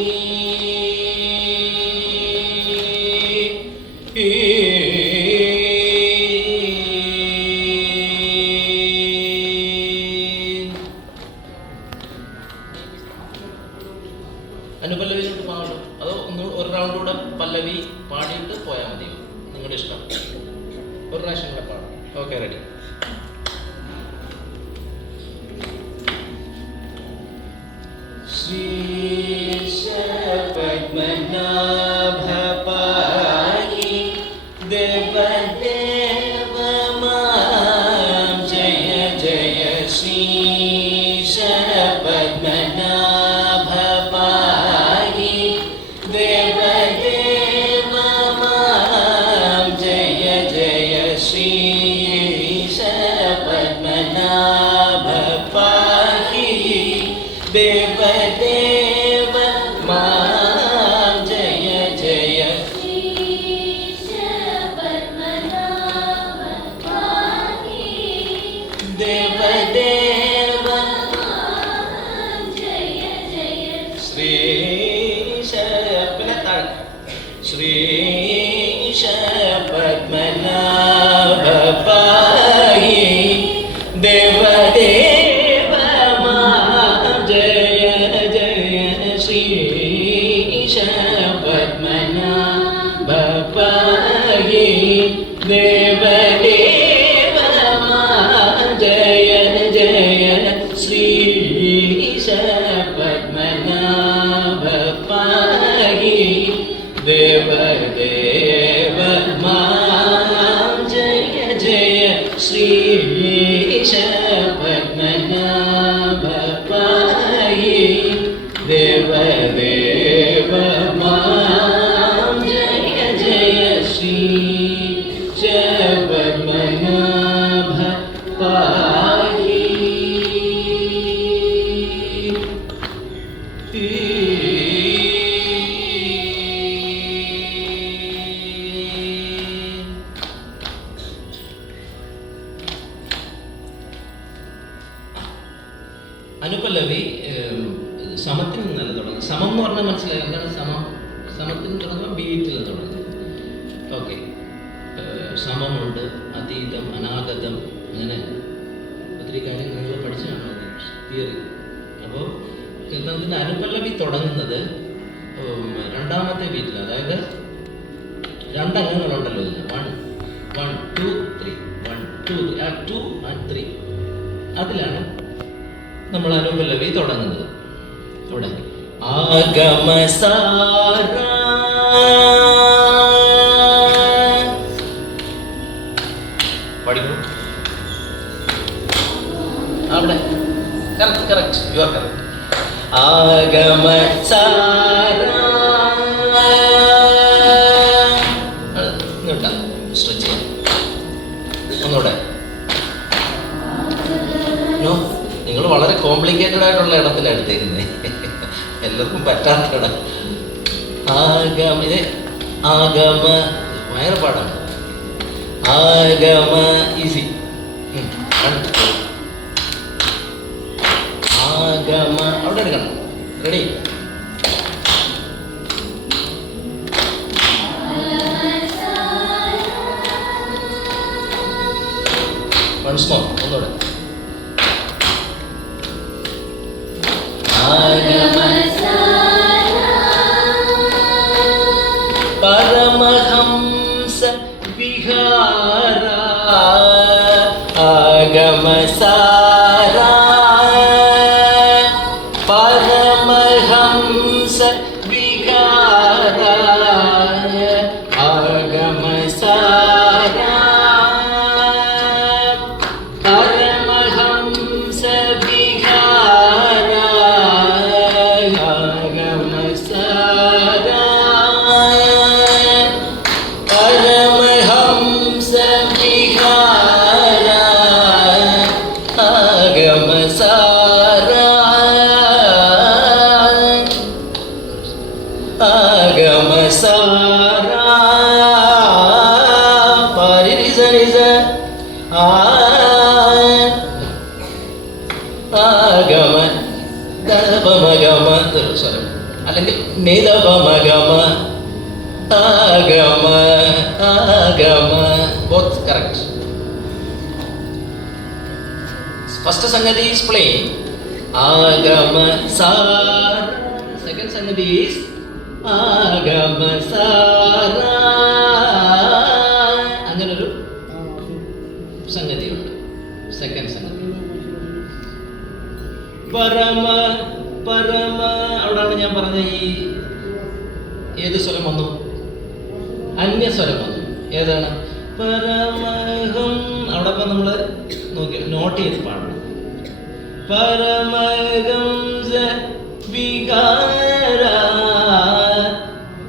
അനുപല്ലവിയിലോട്ട് പാടും. അതോ ഒരു റൗണ്ട് കൂടെ പല്ലവി പാടിയിട്ട് പോയാൽ മതി, നിങ്ങളുടെ ഇഷ്ടം. ഒരു പ്രാവശ്യം കൂടെ പാടാം. Okay, ready. ശ്രീശ പത്മനാഭ പാഹി ദേവ ദേവ മാം ജയ ജയ ശ്രീശ പത്മനാഭ പാഹി ദേവ ദേവ മാം ജയ ജയ ശ്രീശ പത്മനാഭ പാഹി ദേവ ദേവ മാം ജയ ജയ ശ്രീശ പത്മനാഭ പാഹി ദേവ ദേവ മാം ജയ ജയ ശ്രീശ. പിന്നെ താഴെ ശ്രീശ പത്മനാഭ പാഹി ദേവ ദേവ മാം ജയ ജയ ശ്രീശ പത്മനാഭ പാഹി ദേവദേവ ജയ ജയ ശ്രീശ പത്മനാഭ പാഹി ദേവദേവ ജയ ജയ ശ്രീശ പത്മനാഭ പാഹി ദേവദേവ ജയ ജയ ശ്രീശ പത്മനാഭ പാഹി. അനുപല്ലവി സമത്തിൽ നിന്നല്ല തുടങ്ങുന്നത്. സമം എന്ന് പറഞ്ഞാൽ മനസ്സിലായി എന്താണ് സമം? സമത്തിൽ തുടങ്ങുമ്പോൾ ബീറ്റിൽ തുടങ്ങും. ഓക്കെ, സമമുണ്ട്, അതീതം, അനാഗതം, അങ്ങനെ ഒത്തിരി കാര്യങ്ങൾ നിങ്ങൾ പഠിച്ചതാണോ തിയറി? അപ്പോൾ കീർത്തനത്തിൻ്റെ അനുപല്ലവി തുടങ്ങുന്നത് രണ്ടാമത്തെ ബീറ്റിൽ, അതായത് രണ്ടംഗങ്ങളുണ്ടല്ലോ ഇതിന്, 1 1 2 3 1 2 3 ആ 2 and 3 അതിലാണ് നമ്മൾ അനുപല്ലവി തുടങ്ങുന്നത്. ഇവിടെ ആഗമസാര പഠിക്കൂ. അവിടെ കറക്റ്റ് യു ആർ കറക്റ്റ്. ആഗമസാര സ്ട്രെച്ച് ചെയ്യാം ഒന്നുകൂടെ. നോ, നിങ്ങൾ വളരെ കോംപ്ലിക്കേറ്റഡ് ആയിട്ടുള്ള ഇടത്തിലാണ് എടുത്തേക്കുന്നത്, എല്ലാവർക്കും പറ്റാത്തതാണ്. ആഗമ ഇത് ആഗമ ഭയങ്കര പാടാണ്. ആഗമ ഈസി. ആഗമ അവിടെ എടുക്കണം. റെഡി? വൺസ് മോർ, ഒന്നുകൂടെ. പരമഹംസ വിഹാര ആഗമസാര പരമഹംസ വിഹാര ആഗമസാര പരമഹംസ വിഹാര ആഗമസാര പരമഹംസ വിഹാര ആഗമസാര ആഗമസാര പരിരിസ നിസ ആഗമ ദപമഗമ സ്വരം അല്ലെങ്കിൽ നിദപമഗമ ആഗമ ആഗമ both correct. First sangadhi is plain agama sara, second sangadhi is agama sara. അങ്ങനെ ഒരു സംഗതിയുണ്ട്. സെക്കൻഡ് സംഗതി പരമ പരമ. അവിടാണ് ഞാൻ പറഞ്ഞ ഈ ഏത് സ്വരം വന്നു? അന്യസ്വരം വന്നു. ഏതാണ്? പരമഹം. അവിടെ ഇപ്പം നമ്മൾ നോക്കി നോട്ട് ചെയ്ത് പാടണം. പരമഹംസ വികാര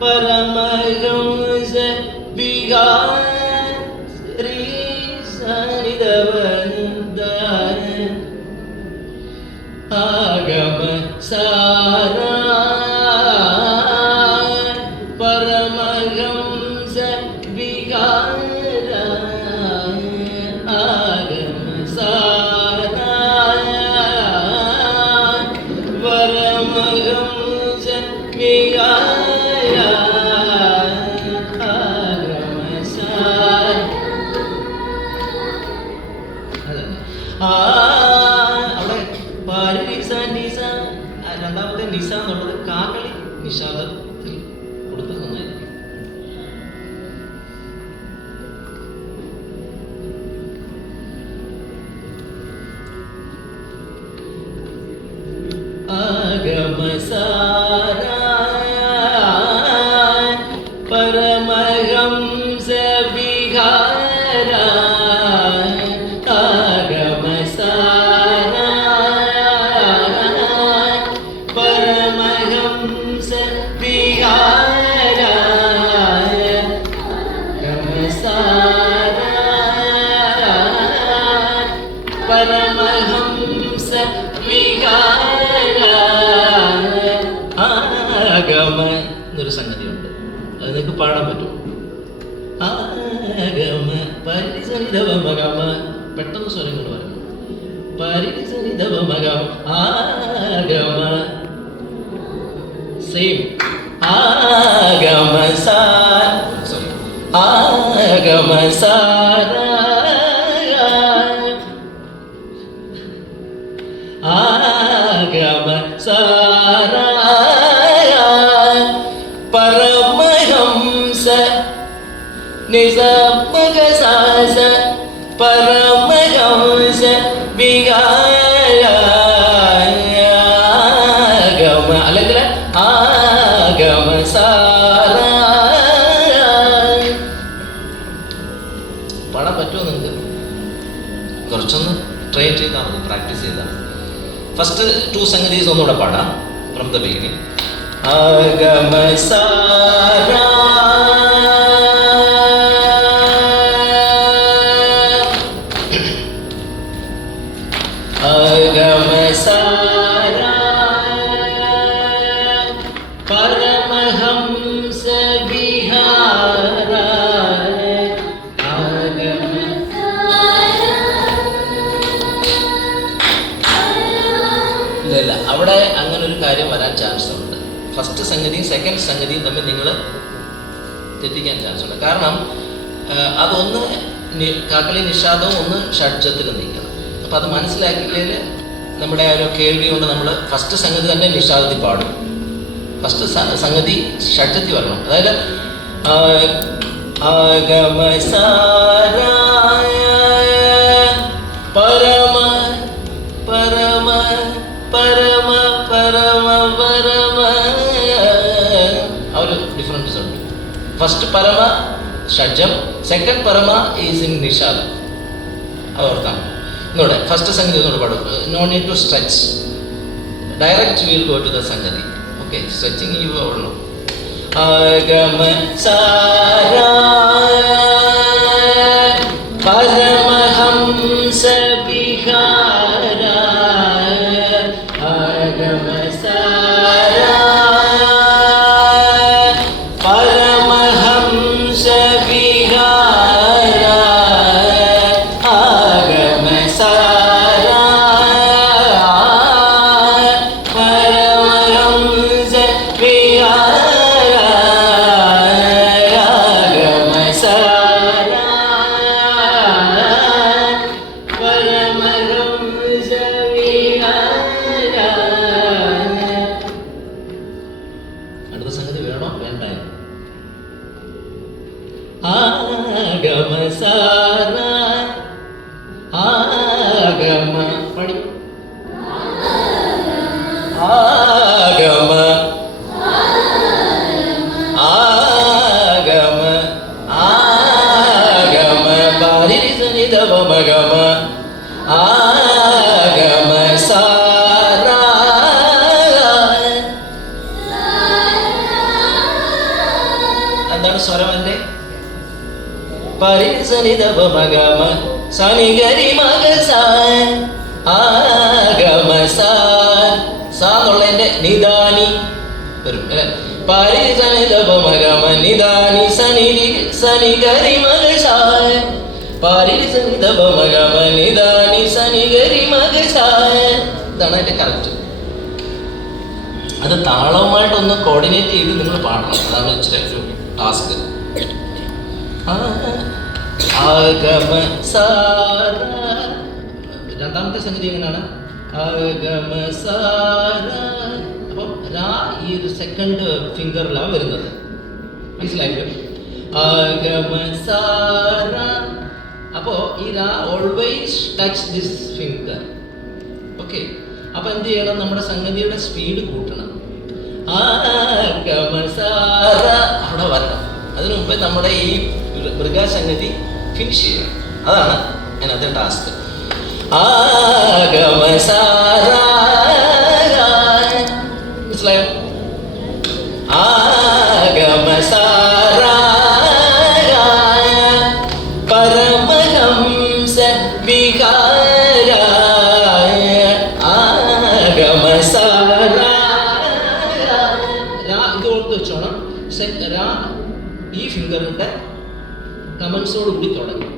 പരമഹംസ വികാരി സനിധവനന്ദാന ആഗമസാര പരമഹംസ വികാര ആഗമസാര പരമഹംസ വികാര ആഗമസാര. അവിടെ പരിസ നിസ, രണ്ടാമത്തെ നിസ എന്നുള്ളത് കാകളി നിഷാദത്തിൽ കൊടുത്ത് നന്നായിരിക്കും. വിഹാര ആഗമ സാര പരമഹംസ വിഹാര ആഗമ സാര പരമഹംസ വിഹാര ആഗമ എന്നൊരു സംഗതിയുണ്ട്. അത് നിങ്ങൾക്ക് പാടാൻ പറ്റുമോ? ആഗമ പരിസരിതവമഗമ, പെട്ടെന്ന് സ്വരങ്ങൾ വരണം. പരിസരിതവമഗമ ആഗമ സെയിം ആഗമ സോറി ആഗമ സാര ആഗമ സാര പരമഹംസ നിസമഗസാസ പരമഹംസ വിഹാര ആഗമ അല്ലെങ്കിൽ ആഗമ സാര. പാടാൻ പറ്റുമോ നിങ്ങൾക്ക്? കുറച്ചൊന്ന് ട്രെയിൻ ചെയ്താൽ മതി, പ്രാക്ടീസ് ചെയ്താൽ മതി. ഫസ്റ്റ് 2 സംഗതീസ് ഒന്നുകൂടെ പാടാം ഫ്രം ദ ബിഗിനിങ്. ആഗമ സാര ആഗമ സാര പരമഹംസ വിഹാര ആഗമ ഇല്ല, അവിടെ അങ്ങനെ ഒരു കാര്യം വരാൻ ചാൻസ് ഉണ്ട്. ഫസ്റ്റ് സംഗതിയും സെക്കൻഡ് സംഗതിയും തമ്മിൽ നിങ്ങൾ തെറ്റിക്കാൻ ചാൻസ് ഉണ്ട്. കാരണം അതൊന്ന് കാക്കളി നിഷാദവും ഒന്ന് ഷഡ്ജത്തിൽ നീക്കണം. അപ്പം അത് മനസ്സിലാക്കിയാൽ നമ്മുടെ ആ ഒരു കേൾവി കൊണ്ട് നമ്മൾ ഫസ്റ്റ് സംഗതി തന്നെ നിഷാദത്തിൽ പാടും. ഫസ്റ്റ് സംഗതി ഷഡ്ജത്തിൽ വരണം. അതായത് ആഗമ സാര പരമ പരമ പരമ പരമ പരമ ആ ഒരു ഡിഫറൻസ് ഉണ്ട്. ഫസ്റ്റ് പരമ ഷഡ്ജം, സെക്കൻഡ് പരമ ഈസ് ഇൻ നിഷാദം. അത് ഓർക്കാം. ഒന്നുകൂടെ ഫസ്റ്റ് സംഗതി ഒന്നുകൂടെ പാടും. No need to stretch, direct will go to the സംഗതി. ഓക്കെ, സ്ട്രെച്ചിങ് യു ഉള്ളൂ. ആഗമ സാര പരമഹംസ വിഹാര ആഗമ സാര പരമഹംസ വിഹാര ആഗമ സാര പരമഹംസ വിഹാര ആഗമ സാര പരമഹംസ വിഹാര. അടുത്ത സംഗതി വേണോ വേണ്ട? ആഗമ സാര ആഗമ പടി ആഗമ ആഗമ ആഗമ പരിസരിതവമഗമ ആഗമ സാര. എന്താണ് സ്വരം എൻ്റെ? പരിസരിതവമഗമ സനിഗരി മഗ സാ ആഗമ സാ എന്നുള്ളതിൻ്റെ നിദാനി വരും അല്ലെ. പരിസരിതവമഗമ നിദാനി സനിരി സനിഗരി മഗ സാ പരിസരിതവമഗമ നിദാനി സനിഗരി മഗ സാ. ഇതാണ് അതിൻ്റെ കറക്റ്റ്. അത് താളവുമായിട്ടൊന്ന് കോർഡിനേറ്റ് ചെയ്ത് നിങ്ങൾ പാടണം. അതാണ് ഇച്ചിരി ടാസ്ക്. ആഗമ സാര. രണ്ടാമത്തെ സംഗതി എങ്ങനെയാണ്? ആഗമ സാര. അപ്പം രാ ഈ ഒരു സെക്കൻഡ് ഫിംഗറിലാണ് വരുന്നത്. മനസ്സിലായില്ലോ? ആഗമ സാര. അപ്പോൾ ഈ രാ always touch this finger. Okay, അപ്പം എന്ത് ചെയ്യണം? നമ്മുടെ സംഗതിയുടെ സ്പീഡ് കൂട്ടണം. ആഗമ സാര അവിടെ വരണം. അതിനു മുമ്പേ നമ്മുടെ ഈ മൃഗാസംഗതി ഫിനിഷ് ചെയ്യുക. അതാണ് അതിനകത്തെ ടാസ്ക്. മനസ്സിലായോ? പരമഹംസ വികാരായ ഇത് ഓർത്ത് വെച്ചോണം. ഈ ഫിംഗറിന്റെ കമൻസോട് കൂടി തുടങ്ങി.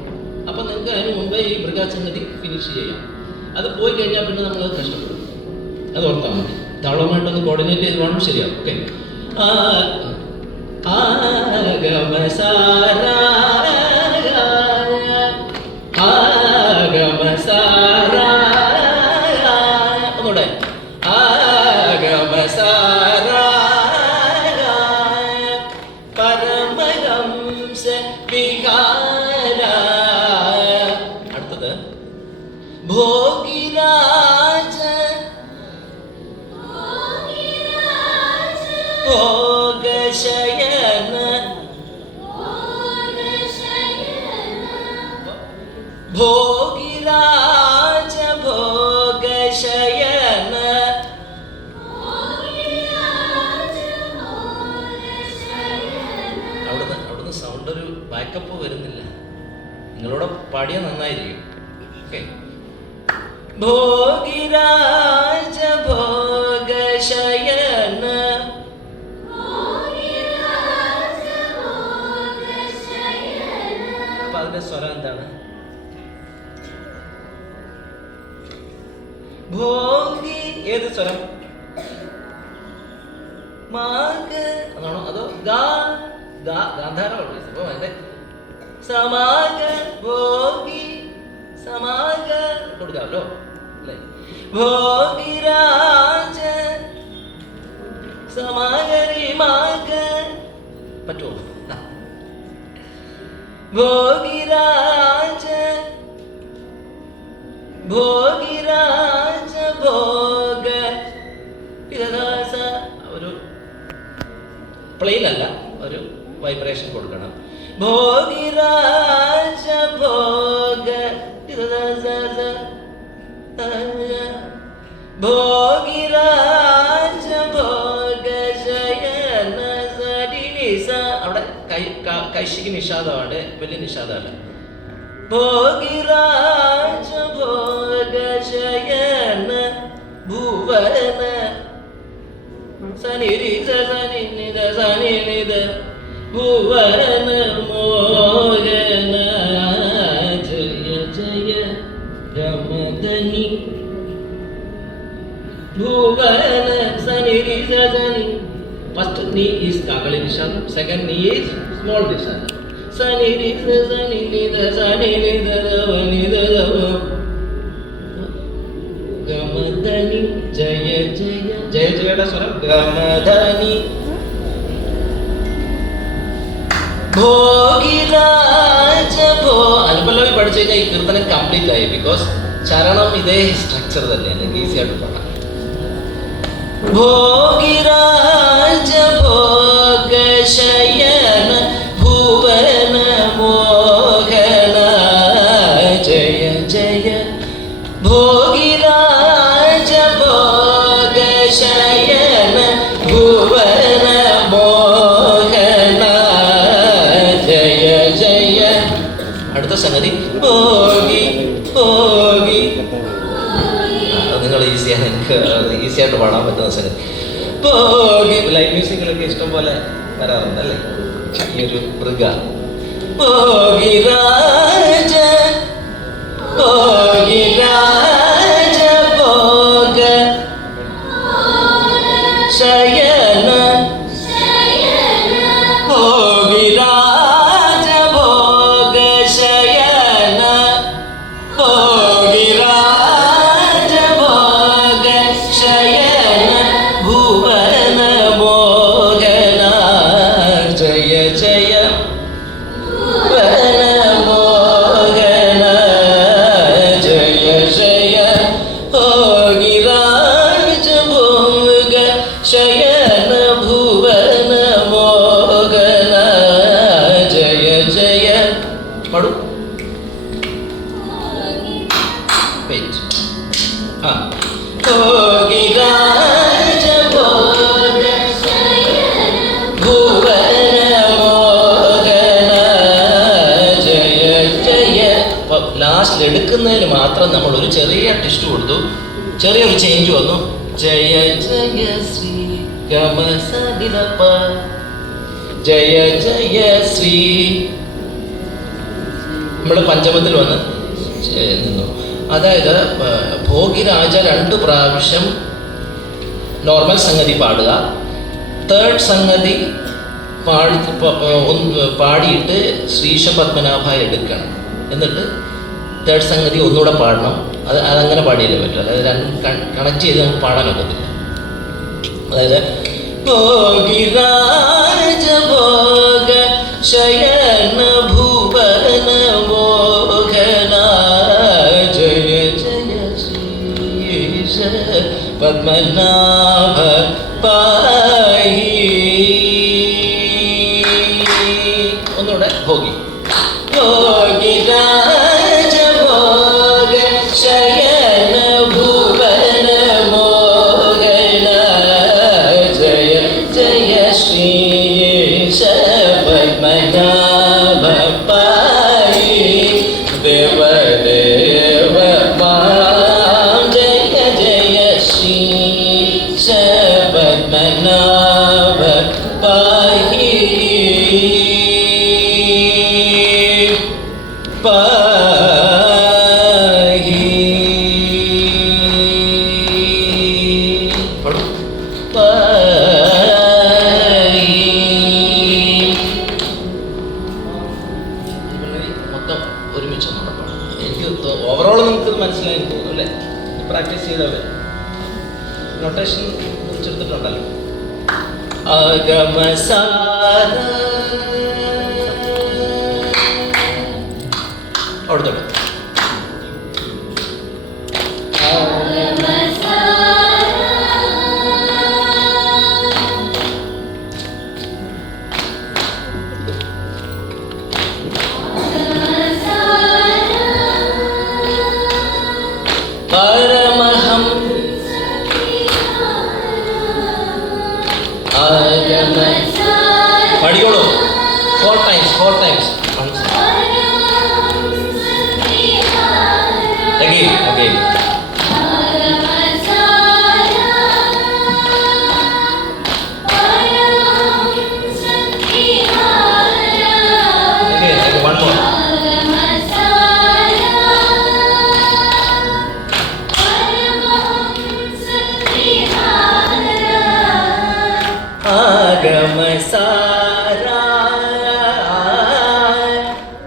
അപ്പം നിങ്ങൾക്ക് അതിന് മുമ്പേ ഈ മൃഗാസംഗതി ഫിനിഷ് ചെയ്യാം. അത് പോയി കഴിഞ്ഞാൽ പിന്നെ നമ്മളത് കഷ്ടപ്പെടും. അത് ഓർത്താൽ മതി. താളമായിട്ടൊന്ന് കോർഡിനേറ്റ് ചെയ്ത് വേണം. ശരിയാവും. ഓക്കെ. ഒന്നൂടെ. പരമഹംസ വിഹാരായ. അടുത്തത് ഭോഗിരാജ ഭോഗശയന ഭോഗിരാജ ഭോഗശയന. അവിടുന്ന് സൗണ്ട് ഒരു ബാക്കപ്പ് വരുന്നില്ല. നിങ്ങളോട് പാടിയ നന്നായിരിക്കും. ഓക്കെ. ഭോഗിരാജ ഭോഗശയന. അപ്പൊ അതിന്റെ സ്വരം എന്താണ്? ഭോഗി. ഏത് സ്വരം? മാഗ് എന്നാണോ അതോ ഗാന്ധാരമാണ്? അപ്പൊ അതിന്റെ സമാഗ ഭോഗി സമാഗ കൊടുക്കാമല്ലോ അല്ലേ? ഭോഗിരാജ സമാഗരി മാഗ പറ്റുമോ? ഭോഗിരാജ ഭോഗിരാജ ഭോഗ. ഒരു പ്ലെയിൻ അല്ല, ഒരു വൈബ്രേഷൻ കൊടുക്കണം. ഭോഗിരാജ ഭോഗ ഭോഗിരാജ ഭോഗ ശയന സരിനിസ. അവിടെ കൈശിക്ക് നിഷാദമാണ്, വലിയ നിഷാദമല്ല. ഭോഗിരാജ ഭോഗ ശയന ഭുവന സനിരിസ സനിനിദ സനിനിദ ഭുവന മോഹന ജയ ജയ രമദനി ഭുവന സനിരിസ സനി. First knee is Kakali Nishadam, second knee is small Nishadam. Sanirisa saninida saninida davanida davam. Gamadani jaya jaya jaya jaya swaram gamadani. Bhogiraja bho. അനുപല്ലവി പഠിച്ചു കഴിഞ്ഞാൽ ഈ കീർത്തനം കംപ്ലീറ്റ് ആയി. ബിക്കോസ് ചരണം ഇതേ സ്ട്രക്ചർ തന്നെയാണ്. ഈസി ആയിട്ട് പാടാം. ഭോഗിരാജ ഭോഗശയന ഭുവന മോഹന ജയ ജയ. ഭോഗിരാജ ഭോഗശയന ഭുവന മോഹന ജയ ജയ. അടുത്ത സംഗതി ഭോഗി ഭോഗി. നിങ്ങൾ ഈസിയാണ്, എനിക്ക് ഈസിയായിട്ട് പാടാൻ പറ്റുന്ന സംഗതി. ഭോഗി. ലൈവ് മ്യൂസിക്കിലൊക്കെ ഇഷ്ടം പോലെ വരാറുണ്ട് അല്ലേ ഈ ഒരു മൃഗ. ഭോഗിരാജ ഭോഗിരാജ ഭോഗ ശയന ഭോഗിരാജ ഭോഗ ശയന ഭോഗിരാജ ഭോഗ ശയന ഭുവന മോഹന ജയ ജയ ഭുവന മോഹന. ലാസ്റ്റിൽ എടുക്കുന്നതിന് മാത്രം നമ്മൾ ഒരു ചെറിയ ട്വിസ്റ്റ് കൊടുത്തു, ചെറിയൊരു ചേഞ്ച് വന്നു. ജയ ജയ ശ്രീ ഗമസദിനപ്പ ജയ ജയ ശ്രീ. നമ്മൾ പഞ്ചമത്തിൽ വന്ന് നിന്നു. അതായത് ഭോഗിരാജ 2 പ്രാവശ്യം നോർമൽ സംഗതി പാടുക, തേർഡ് സംഗതി പാടിയിട്ട് ശ്രീശ പത്മനാഭ എടുക്കണം, എന്നിട്ട് തേർഡ് സംഗതി ഒന്നുകൂടെ പാടണം. അതങ്ങനെ പാടിയല്ലേ പറ്റും, അതായത് കണക്ട് ചെയ്ത് നമുക്ക് പാടാൻ ഒക്കത്തില്ല. അതായത് ഭോഗിരാജ ഭോഗ ശയന ഭുവന മോഹന ജയ ജയ ശ്രീശ പത്മനാഭ പാഹി. ഒന്നുകൂടെ ഭോഗി ഭോഗിരാജ ഭോഗ ശയന ഭുവന മോഹന ജയ ജയ ശ്രീശ പത്മനാഭ പാഹി. ദേവ ദേവ മാം ജയ ജയ ശ്രീശ പത്മനാഭ പാഹി പാഹി. മൊത്തം ഒരുമിച്ച് നടക്കണം. എനിക്ക് ഓവറോൾ നിങ്ങൾക്ക് മനസ്സിലായി തോന്നുന്നു അല്ലേ? പ്രാക്ടീസ് ചെയ്തവർ നൊട്ടേഷൻ കുറിച്ചെടുത്തിട്ടുണ്ടല്ലോ. അഗമസാര അവിടുത്തെ പരമഹം പഠിക്കോളൂ. 4 times. Again. Again, one more. Agamasara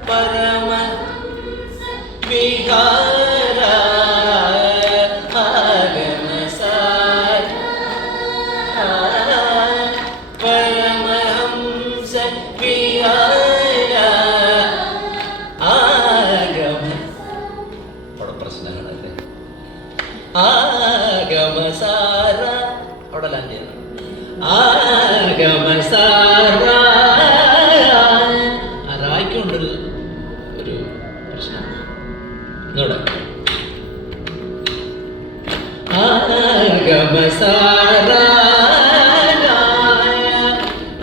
Parama Vihara Agamasara Paramahamsa Vihara Agamasara അവിടെ ലാൻഡ് ചെയ്യണം. റായ്ക്കുണ്ടൊരു ഒരു പ്രശ്നം. ഇങ്ങോട്ട്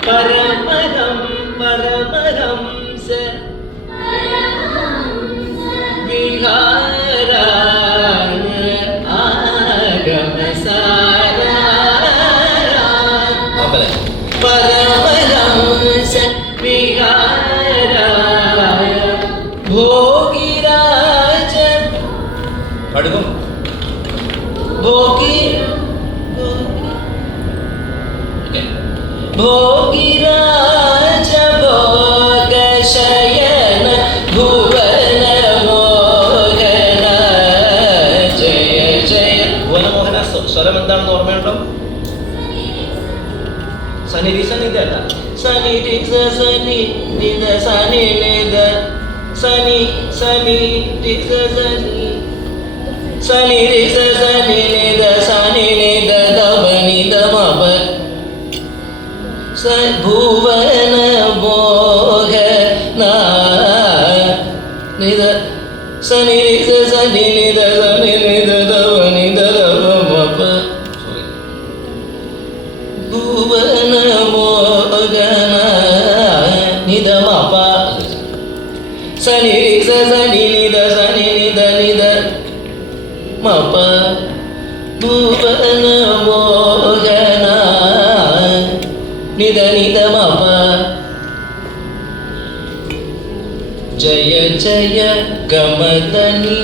പരമരം പരമഹംസ വിഹാര ആഗമസാര പരമഹംസ വിഹാര ഭോഗിരാജ പഠിക്കും. ഭോഗിരാജ ഭോഗ ശയന ഭുവന മോഹന ജയ ജയ. ഭുവന മോഹന സ്വരം എന്താണെന്ന് ഓർമ്മയുണ്ടോ? സനിധി സനിധി അല്ല, സനിധി സനി നിധ സനി നിധ സനി സനി നിധ സനി സനി നിധ സനി നിധ സനി നിധ ധവനി ധമപ ഭുവന മോഹന നിധ സനി നിധ സനി നിധ സനി നിധ ധവനി ധ സനി നിധ സനി നിധ നിധ മപ ഭുവന മോഹന നിധ നിധ മപ ജയ ജയ ഗമദനി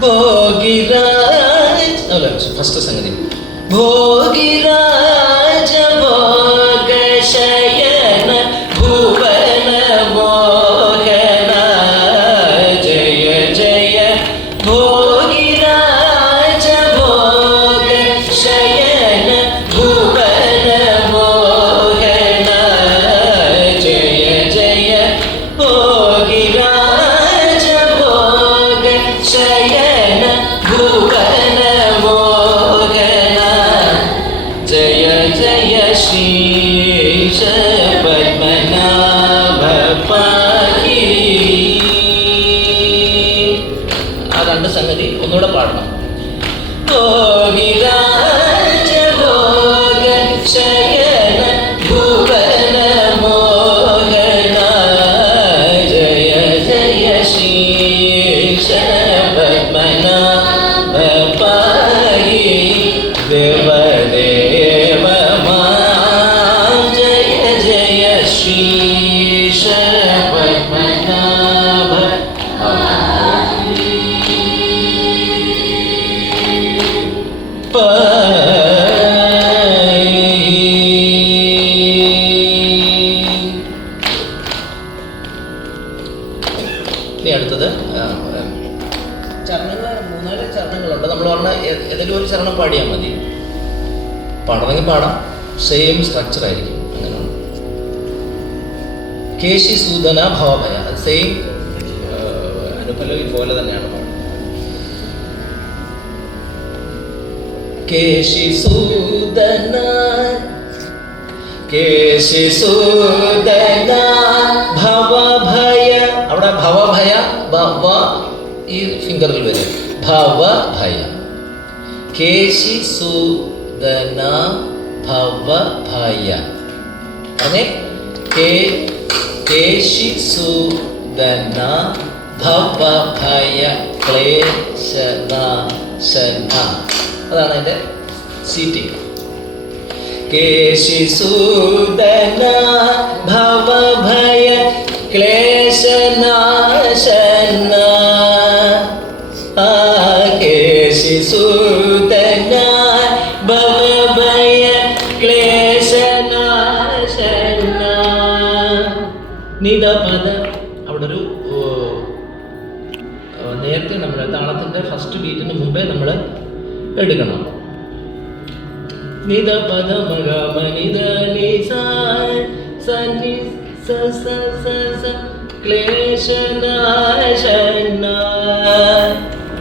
ഭോഗിരാജ് അല്ല ഫസ്റ്റ് സംഗതി ഭോഗിരാജ ഭോഗശയന ഭുവന മോഹന ജയ ജയ ഭോഗിരാജ ഭോഗശയന ഭുവന മോഹന ജയ ജയ ഭോഗിരാജ ഭോഗശയന ഭുവന മോഹന ജയ ജയ ശ്രീശ പത്മനാഭ പാഹി. ആ രണ്ട് സംഗതി ഒന്നുകൂടെ പാടണം. ഭോഗിരാജ ഭോഗശയന ഭുവന മോഹന ജയ ജയ ശ്രീശ പത്മനാഭ പാഹി. ദേവദേവ മാം ജയ ജയ ശ്രീശ പത്മനാഭ ഇനി അടുത്തത് ചരണങ്ങൾ 3-4 ചരണങ്ങളുണ്ട്. നമ്മൾ പറഞ്ഞ ഏതെങ്കിലും ഒരു ചരണം പാടിയാൽ മതി. പാടണമെങ്കിൽ പാടാം, സെയിം സ്ട്രക്ചർ ആയിരിക്കും. അങ്ങനെയാണ് കേശി സൂദന ഭവഭയ, സെയിം അനുപല്ലവി പോലെ തന്നെയാണ് പാടുന്നത്. കേശി സൂദന കേശി സൂദന ഭവഭയ, അവിടെ ഭവഭയ ഈ ഫിംഗറിൽ വരും. ഭവഭയ കേശി സൂദന ഭവഭയ. അങ്ങനെ കേശി സൂദന ഭവഭയ ക്ലേശനാശന. അതാണ് എൻ്റെ സീറ്റിംഗ്. കേശി സൂദന ഭവഭയ ക്ലേശനാശന. കേശി സൂദന ഭവഭയ ക്ലേശനാശന. നിധപദ, അവിടെ ഒരു നേരത്തെ നമ്മൾ താളത്തിൻ്റെ ഫസ്റ്റ് ബീറ്റിന് മുമ്പേ നമ്മൾ എടുക്കണം. നിധ പദ മഗ മനിധ നിസ സനി സ സ സ സ ക്ലേശനാശന.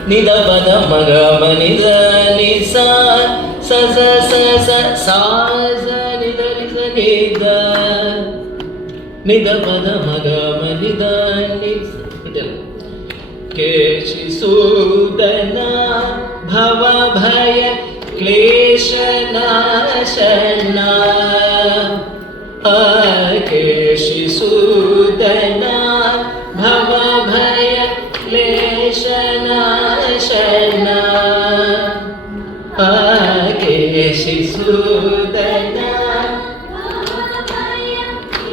നിധ പദ മഗ മനിധ നിസ സ സ സ സ സാ സ നിധ നിസ നിധ. നിധ പദ മഗ മനിധ നിസ. കേശി സൂദന ഭവഭയ ക്ലേശനാശന. കേശി സൂദന ഭവഭയ ക്ലേശനാശന. കേശി സൂദന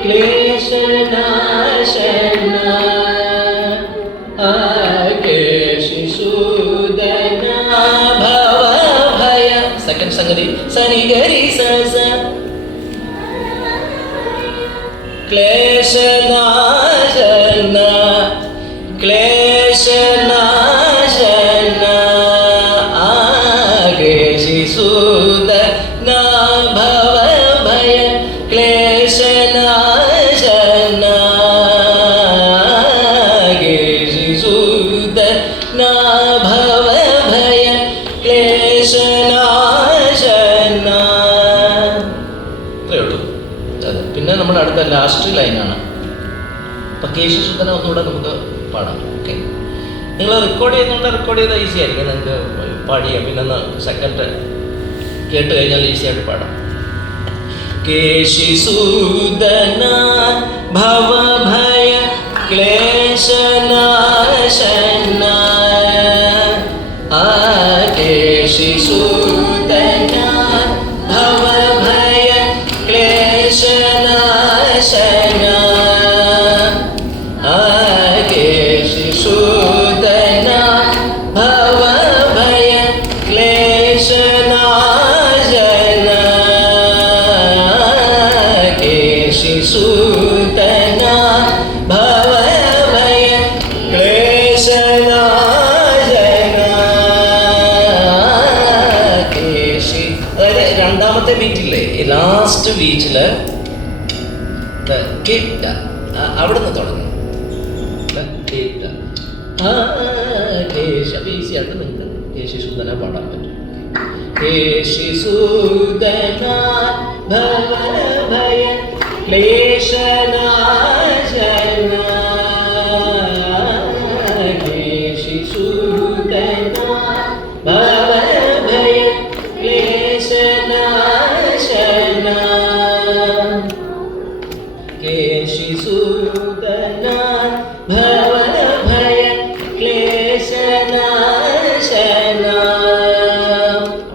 ക്ലേശനാശന. സെക്കൻഡ് സംഗതി സനി ഗരി സ സ ക്ലേശനാശന ക്ലേശനാശന. കേശി സൂദന ഭവഭയ ക്ലേശനാശന. കേശി സൂദന ഭവഭയ ക്ലേശനാശന. ഇത്രയേ ഉള്ളൂ. പിന്നെ നമ്മുടെ അടുത്ത ലാസ്റ്റ് ലൈനാണ്. അപ്പം കേശി സൂദന ഒന്നുകൂടെ നമുക്ക് പാടാം. ഓക്കെ, നിങ്ങൾ റെക്കോർഡ് ചെയ്താൽ ഈസി ആയിരിക്കും. നിങ്ങൾക്ക് പാടിയാൽ പിന്നെ ഒന്ന് സെക്കൻഡ് കേട്ട് കഴിഞ്ഞാൽ ഈസി ആയിട്ട് പാടാം. കേശിസൂദനാ ഭവഭയ ക്ലേശനാശനാ കേശിസൂദനാ ഭവഭയ ക്ലേശനാശനാ കേശിസൂദനാ ഭവഭയ ക്ലേശനാശനാ കേശിസൂദനാ ഭവഭയ ക്ലേശനാശനാ കേശി. അതായത് രണ്ടാമത്തെ ബീറ്റില്ലേ, ലാസ്റ്റ് ബീറ്റില് കേട്ട അവിടുന്ന് തുടങ്ങി കേട്ട ഈസിയായിട്ട് നിങ്ങൾക്ക് കേശിസൂദന പാടാൻ പറ്റും. കേശിസൂദന ഭവഭയ ക്ലേശനാശന കേശിസൂദന ഭവഭയ ക്ലേശനാശന കേശിസൂദന ഭവഭയ ക്ലേശനാശന.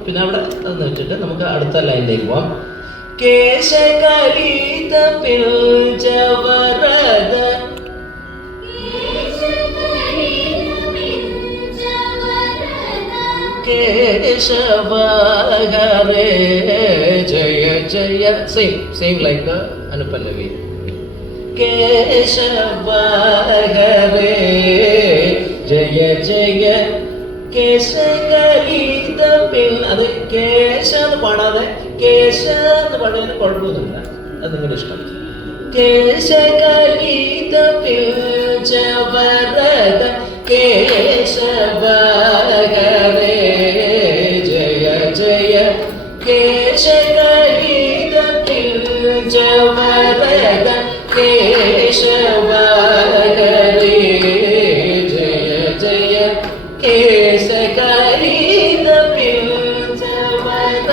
പിന്നെ അവിടെ വെച്ചിട്ട് നമുക്ക് അടുത്ത ലൈനിലേക്ക് പോവാം. കേശകലിത പിൽജവരദ കേശവ ഹരേ ജയ ജയ. Same like anupallavi. കേശവ ഹരേ ജയ ജയ കേശകലിത പിൽ. അത് കേശ എന്ന് പാടാതെ കേശ എന്ന് പാടുന്നതിന് കുഴപ്പമൊന്നുമില്ല, അത് നിങ്ങളുടെ ഇഷ്ടം. കേശകലിത പിൽജവരദ കേശവ ഹരേ ജയ ജയ കേശകലിത പിൽജവരദ കേശവ ഹരേ ജയ ജയ കേശകലിത പിൽജവരദ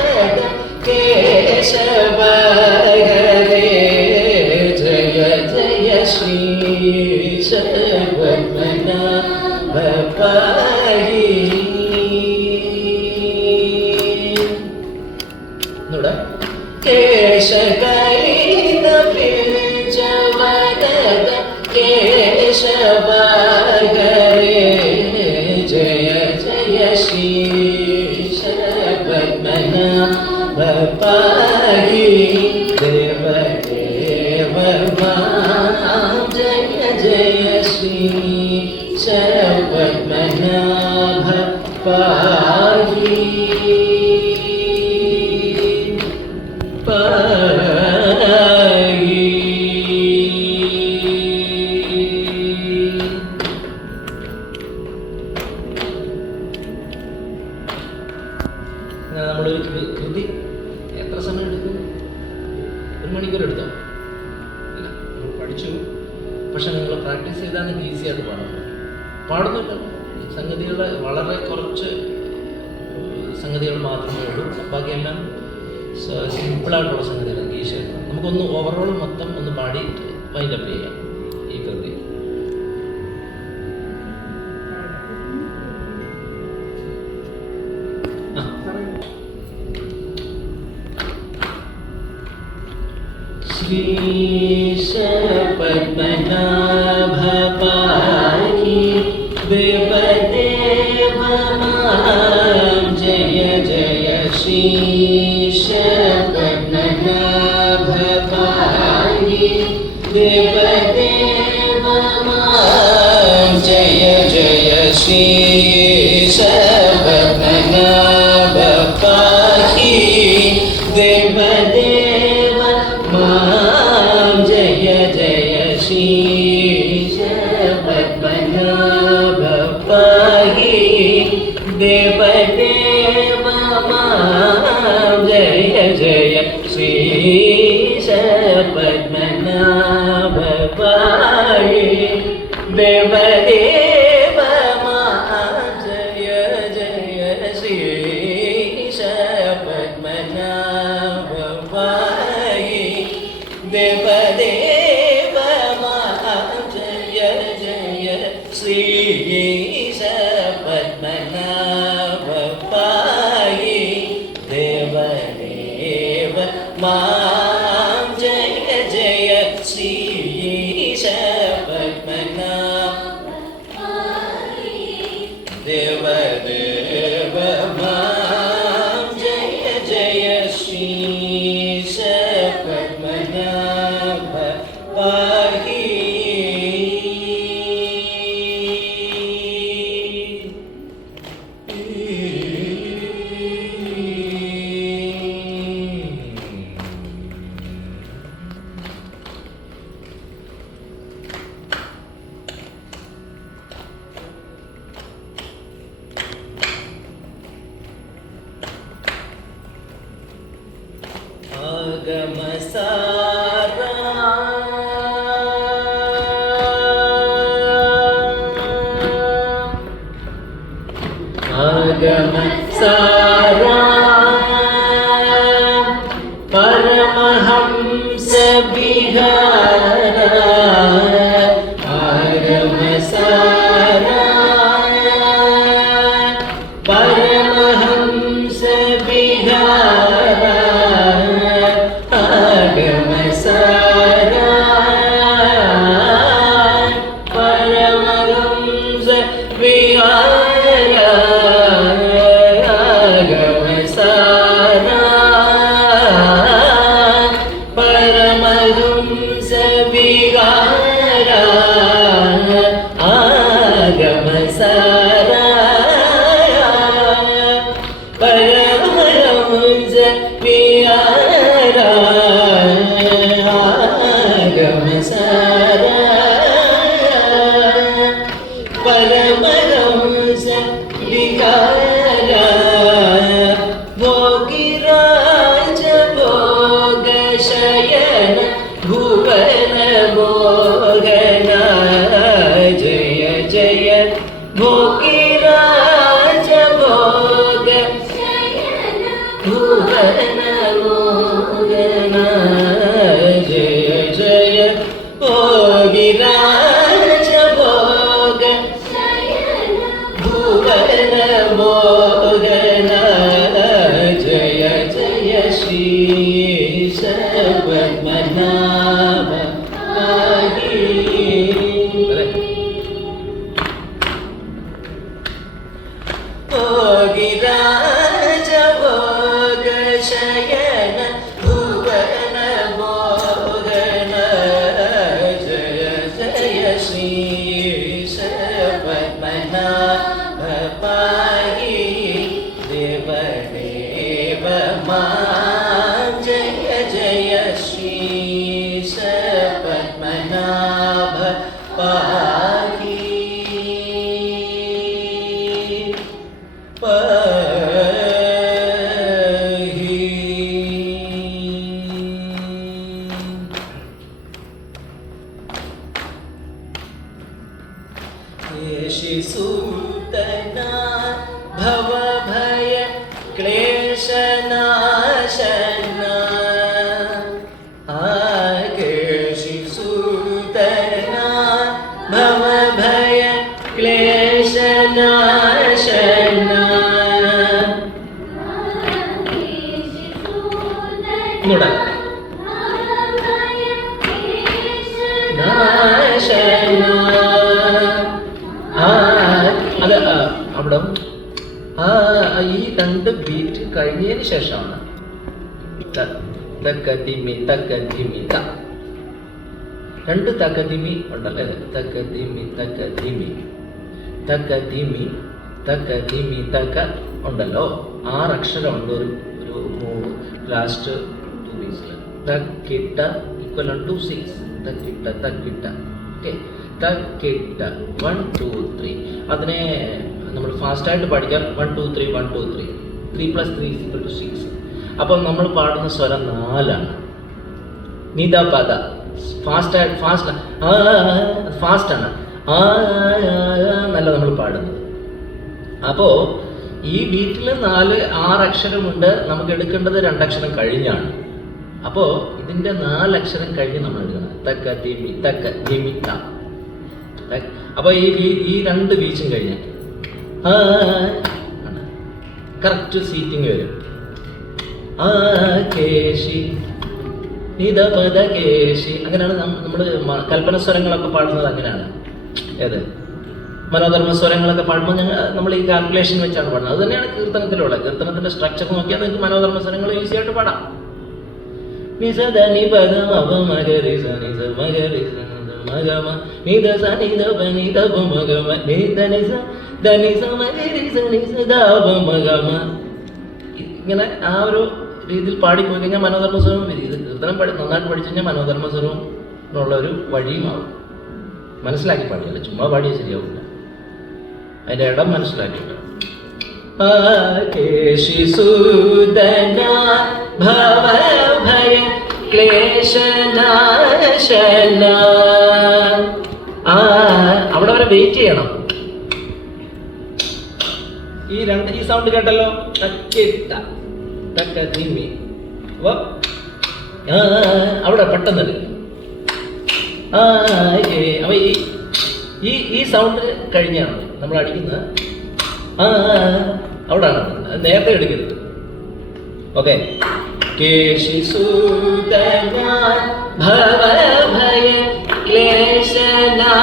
കേശവ ഹരേ ജയ ജയ ശ്രീ ശരവണനാഭ പാഹി. കേശകലിത പിൽജവരദ കേശവ ഹരേ ജയ ജയ ശ്രീ ശരവണനാഭ പാഹി. ദേവ ദേവ മാം ജയ ജയ ശ്രീ ശരവണനാഭ പാഹി പാഹി. നമ്മളൊരു കൃതി എത്ര സമയം എടുക്കും? 1 മണിക്കൂർ എടുത്തോ? ഇല്ല, നമ്മൾ പഠിച്ചു. പക്ഷെ നിങ്ങൾ പ്രാക്ടീസ് ചെയ്താൽ നിങ്ങൾക്ക് ഈസിയായിട്ട് പാടാൻ പറ്റും. പാടുന്നില്ല, സംഗതികൾ വളരെ കുറച്ച് സംഗതികൾ മാത്രമേ ഉള്ളൂ. ബാക്കിയെല്ലാം സിമ്പിളായിട്ടുള്ള സംഗതികൾ ഈസിയായിട്ട്. നമുക്കൊന്ന് ഓവറോൾ മൊത്തം ഒന്ന് പാടി വൈൻഡപ്പ് ചെയ്യാം ഈ കൃതി. ശ്രീശ പദ്മനാഭ പാഹി ദേവദേവ മാം ജയ ജയ ശ്രീശ പദ്മനാഭ പാഹി ദേവദേവ മാം ജയ ജയ ശ്രീശ പദ്മനാഭ പാഹി ദേവദേവ മാം ജയ ജയ ശ്രീശ പദ്മനാഭ പാഹി ദേവദേവ മാം ജയ ജയ ശ്രീശ പദ്മനാഭ പാഹി ദേവദേവ മാം ജയ ജയ ശ്രീശ പദ്മനാഭ പാഹി ദേവദേവ മാം ജയ ജയ ശ്രീശ പത്മനാഭ പാഹി ദേവദേവ മാം ജയ ജയ ശ്രീശ പത്മനാഭ ദേവദേവ മാം ജയ ജയ ശ്രീശ പത്മനാഭ പാഹി ആഗമസാരാ ആഗമസാരാ പരമഹംസ വിഹാര ആഗമസാരാ പരമഹംസ വിഹാര ആഗമസാരാ പരമഹംസ വിഹാര ആഗമസാരാ പരമഹംസ വിഹാര ആഗമസാരാ പരമഹംസ വിഹാര ആഗമസാരാ പരമഹംസ വിഹാര ഭോഗിരാജ ഭോഗശയന ഭുവന മോഹന ജയ ജയ ഭോഗിരാജ ഭോഗ ഭുവന മോഹന ജയ ജയ ഭോഗിരാജ ഭോഗ ഭുവന മോഹന ജയ ജയ ശ്രീശ പത്മനാഭ പാഹി ഭോഗിരാജ ഭോഗശയന ഭുവന മോഹന ജയ ജയ ശ്രീശ പത്മനാഭ പാഹി ദേവദേവ മാം ജയ ജയ ശ്രീശ പത്മനാഭ പാഹി യേശുസൂതനാ ഭവഭയ ക്ലേശനാശന യേശുസൂതനാ ഭവഭയ ക്ലേശനാശന നാശന അത് അവിടെ ഈ രണ്ട് ബീറ്റ് കഴിഞ്ഞതിന് ശേഷമാണ് തക്കതിമി തക്കതിമി ത രണ്ട് തക്കതിമി ഉണ്ടല്ലേ തക്കതിമി തക്കതിമി തക്കതിമി തക്കതിമി തക്ക ഉണ്ടല്ലോ 6 അക്ഷരമുണ്ട് ഒരു ലാസ്റ്റ് 2 പീസിൽ തക്കിട്ട ഈക്വൽ ടു 6 തക്കിട്ട തക്കിട്ട ഓക്കെ തക്കിട്ട 1 2 3 അതിനെ നമ്മൾ ഫാസ്റ്റായിട്ട് പഠിക്കാം 1 2 3 1 2 3 3 + 3 = 6. അപ്പം നമ്മൾ പാടുന്ന സ്വരം 4ആണ്. നിത പദ ഫാസ്റ്റാണ് നല്ല നമ്മൾ പാടുന്നത്. അപ്പോൾ ഈ ബീറ്റിൽ 6 അക്ഷരമുണ്ട്. നമുക്ക് എടുക്കേണ്ടത് 2 അക്ഷരം കഴിഞ്ഞാണ്. അപ്പോൾ ഇതിൻ്റെ 4 അക്ഷരം കഴിഞ്ഞ് നമ്മൾ എഴുതണം. തക്ക തിമി തക്ക തിമി ത. അപ്പോൾ ഈ 2 ബീച്ചും കഴിഞ്ഞ് കറക്റ്റ് സീറ്റിംഗ് വരും. ആ കേശി നിധപദ കേശി, അങ്ങനെയാണ് നമ്മൾ കൽപ്പന സ്വരങ്ങളൊക്കെ പാടുന്നത്. അങ്ങനെയാണ് ഏത് മനോധർമ്മ സ്വരങ്ങളൊക്കെ പാടുമ്പോൾ നമ്മൾ ഈ കാൽക്കുലേഷൻ വെച്ചാണ് പാടുന്നത്. അത് തന്നെയാണ് കീർത്തനത്തിലുള്ള. കീർത്തനത്തിൻ്റെ സ്ട്രക്ചർ നോക്കിയാൽ നിങ്ങൾക്ക് മനോധർമ്മ സ്വരങ്ങൾ ഈസി ആയിട്ട് പാടാം. നിസ ധനി പദ മപ മഗരി സ നിസ മഗരി സ മഗമ നിധ സ നിധ പ നിധ പ മഗമ നിധ നിസ ധനി സ മഗരി സ നിസ ധ പ മഗമ. ഇങ്ങനെ ആ ഒരു രീതിയിൽ പാടിപ്പോയി കഴിഞ്ഞാൽ മനോധർമ്മ സ്വരം. ഇത് കീർത്തനം നന്നായിട്ട് പഠിച്ചു കഴിഞ്ഞാൽ മനോധർമ്മ സ്വരവും എന്നുള്ളൊരു വഴിയുമാവും. മനസ്സിലാക്കി പാടിയല്ല, ചുമ്മാ പാടിയ ശരിയാവില്ല. അതിൻ്റെ ഇടം മനസ്സിലാക്കിയിട്ട് കേശിസൂദന ഭവഭയ ക്ലേശനാശന. അവിടെ വരെ വെയിറ്റ് ചെയ്യണം. ഈ സൗണ്ട് കേട്ടല്ലോ, തക്കിട്ട തക്ക തിമ്മി. അവിടെ പെട്ടെന്ന് അപ്പൊ ഈ സൗണ്ട് കഴിഞ്ഞാണ് നമ്മൾ അടിക്കുന്നത്. അവിടാണ്, നേരത്തെ എടുക്കരുത്. ഓക്കെ. കേശിസൂദന ഭവഭയ ക്ലേശനാശന.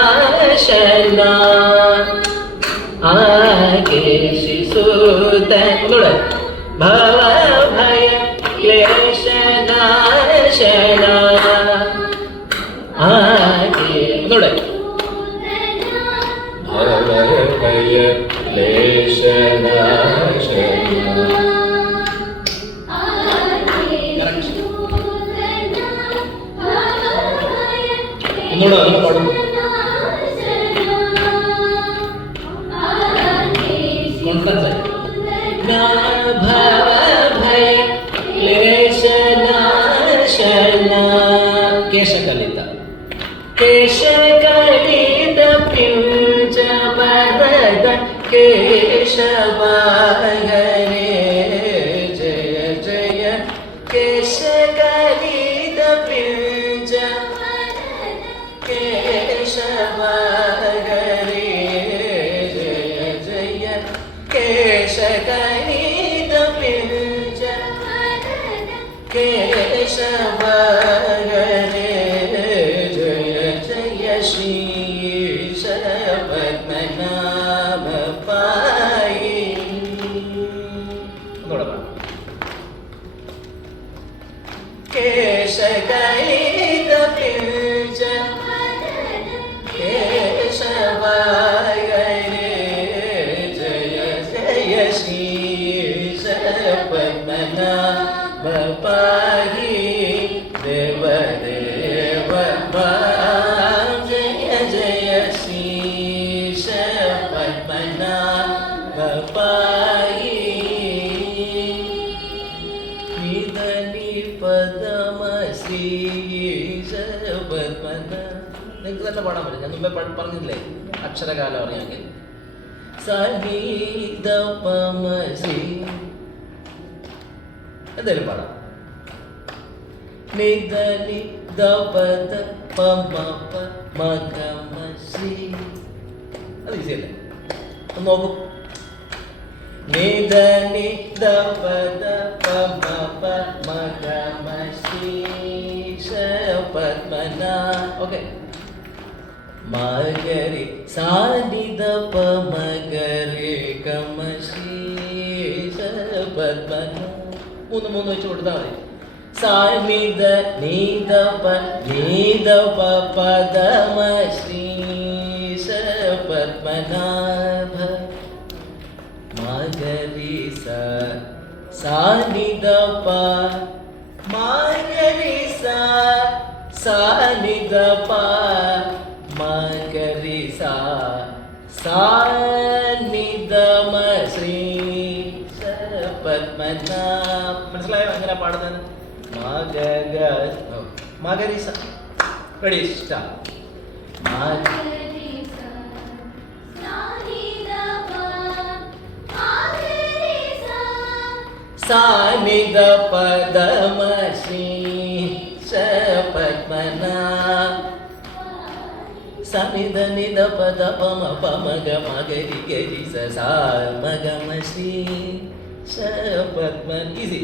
കേശിസൂദന ഒന്നുകൂടെ. ഭവഭയ ക്ലേശനാശന. ഒന്നുകൂടെ. ഭവഭയ ഒന്നുകൂടെ അങ്ങനെ പാടും. കേശകലിത കേശകലിത പിഞ്ച വരദ കേശവാഹരേ ജയ ജയ. കേശകലിത പിഞ്ച കേശവാഹരേ ജയ ജയ. കേശകലിത പിഞ്ച കേശവാഹരേ ജയ ജയ. ശ്രീശ പത്മനാഭ പായി. കേശകലിത പിഞ്ച കേശവാഹരേ ജയ ജയ. ശ്രീശ പത്മനാഭ പായി. ദേവദേവ ജയ ജയ. ശ്രീശ പത്മനാഭ പായി. നിധനി പദമ ശ്രീശ പത്മനാഭ. നിങ്ങൾക്ക് തന്നെ പാടാൻ പറ്റും. ഞാൻ മുമ്പേ പറഞ്ഞില്ലേ അക്ഷരകാലം അറിയാമെങ്കിൽ. സനീത പമ ശ്രീ എന്തായാലും പാടാം. നിധനി ദപദ പമ പ മഗമ ശ്രീ. അത് ഈസിയല്ലേ, ഒന്ന് നോക്കൂ. നിധനി ദപദ പമ പ മഗമ ശ്രീ പത്മനാ. ഓക്കെ. മഗരി സാനിധ പ മഗരി കമ ശ്രീ പത്മനാ. മൂന്ന് വെച്ച് കൊടുത്താൽ മതി. സാനിധ നീധ പ നീധ പ പദമ ശ്രീ പത്മനാഭ. മഗരി സാനിധ പ മഗരി സാനിധ പ മഗരി സാനിധമ ശ്രീ പത്മനാഭ. മനസ്സിലായോ എങ്ങനെ പാടുന്നത്? മഗരി സ. Ready start. സാനിധ പദമ ശ്രീ സനിധ നിധ പദ പമ പമഗ മഗരി ഗരി സ മഗമ ശ്രീ പദ്മ. ഈസി.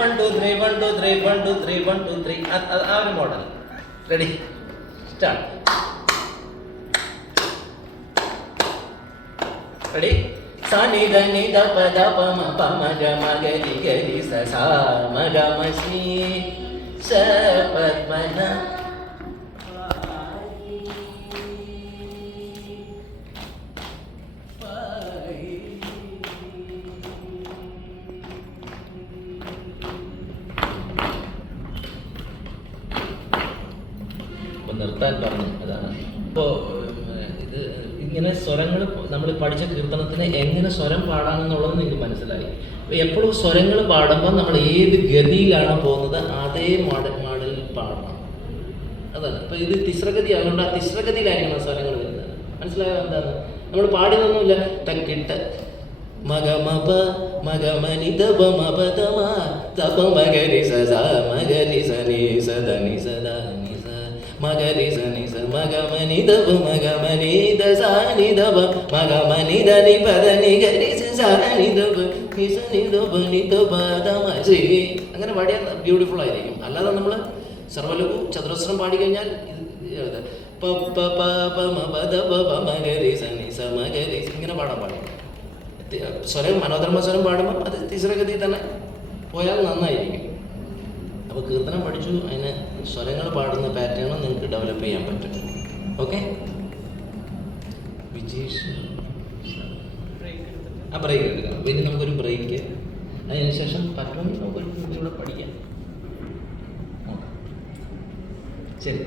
1 2 3 1 2 3 1 2 3 1 2 3. ആ ഒരു മോഡൽ. Ready, start. റെഡി. സനിധ നിധ പദ പമ പമഗ മഗരി ഗരി സ മഗമ ശ്രീ പദ്മന. നിർത്താൻ പറഞ്ഞു. അതാണ് ഇപ്പോൾ ഇത് ഇങ്ങനെ സ്വരങ്ങൾ നമ്മൾ പഠിച്ച കീർത്തനത്തിന് എങ്ങനെ സ്വരം പാടാമെന്നുള്ളത് നിങ്ങൾക്ക് മനസ്സിലായി. എപ്പോഴും സ്വരങ്ങൾ പാടുമ്പോൾ നമ്മൾ ഏത് ഗതിയിലാണോ പോകുന്നത് അതേ മോഡലിൽ പാടണം. അതാണ്. ഇപ്പോൾ ഇത് തിസ്രഗതി ആയതുകൊണ്ട് ആ തിസ്രഗതിയിലായിരിക്കണം സ്വരങ്ങൾ വരുന്നത്. മനസ്സിലായോ എന്താണ്? നമ്മൾ പാടിയൊന്നുമില്ല. തക്കിട്ട് മഗമപ മഗമനി ദബ മപതമ തപ മഗരി സദ മഗരി സനി സദനി സദാ മഗരി സനി സ മഗമനി ദബ മഗമനി ദസാനി ദബ മഗമനി ധനി പദനി ഗരി സനി ദബ നിസനി ദബ നി ദബ ദമ ശ്രീ. അങ്ങനെ പാടിയാൽ ബ്യൂട്ടിഫുൾ ആയിരിക്കും. അല്ലാതെ നമ്മൾ സർവ്വലഘു ചതുരസ്രം പാടിക്കഴിഞ്ഞാൽ പ പ പ പ മ പ ദ പ പ മഗരി സനി സ മഗരി ഇങ്ങനെ പാടാൻ പാടില്ല. സ്വരം മനോധർമ്മ സ്വരം പാടുമ്പോൾ അത് തിസ്രഗതി തന്നെ പോയാൽ നന്നായിരിക്കും. അപ്പോൾ കീർത്തനം പഠിച്ചു, അതിന് സ്വരങ്ങൾ പാടുന്ന പാറ്റേൺ നിങ്ങൾക്ക് ഡെവലപ്പ് ചെയ്യാൻ പറ്റും. ഓക്കെ. വിജീഷ് ആ ബ്രേക്ക് എടുക്കണം. പിന്നെ നമുക്കൊരു ബ്രേക്ക്, അതിനുശേഷം പറ്റുമെങ്കിൽ നമുക്കൊരു കൂടെ പഠിക്കാം. ശരി.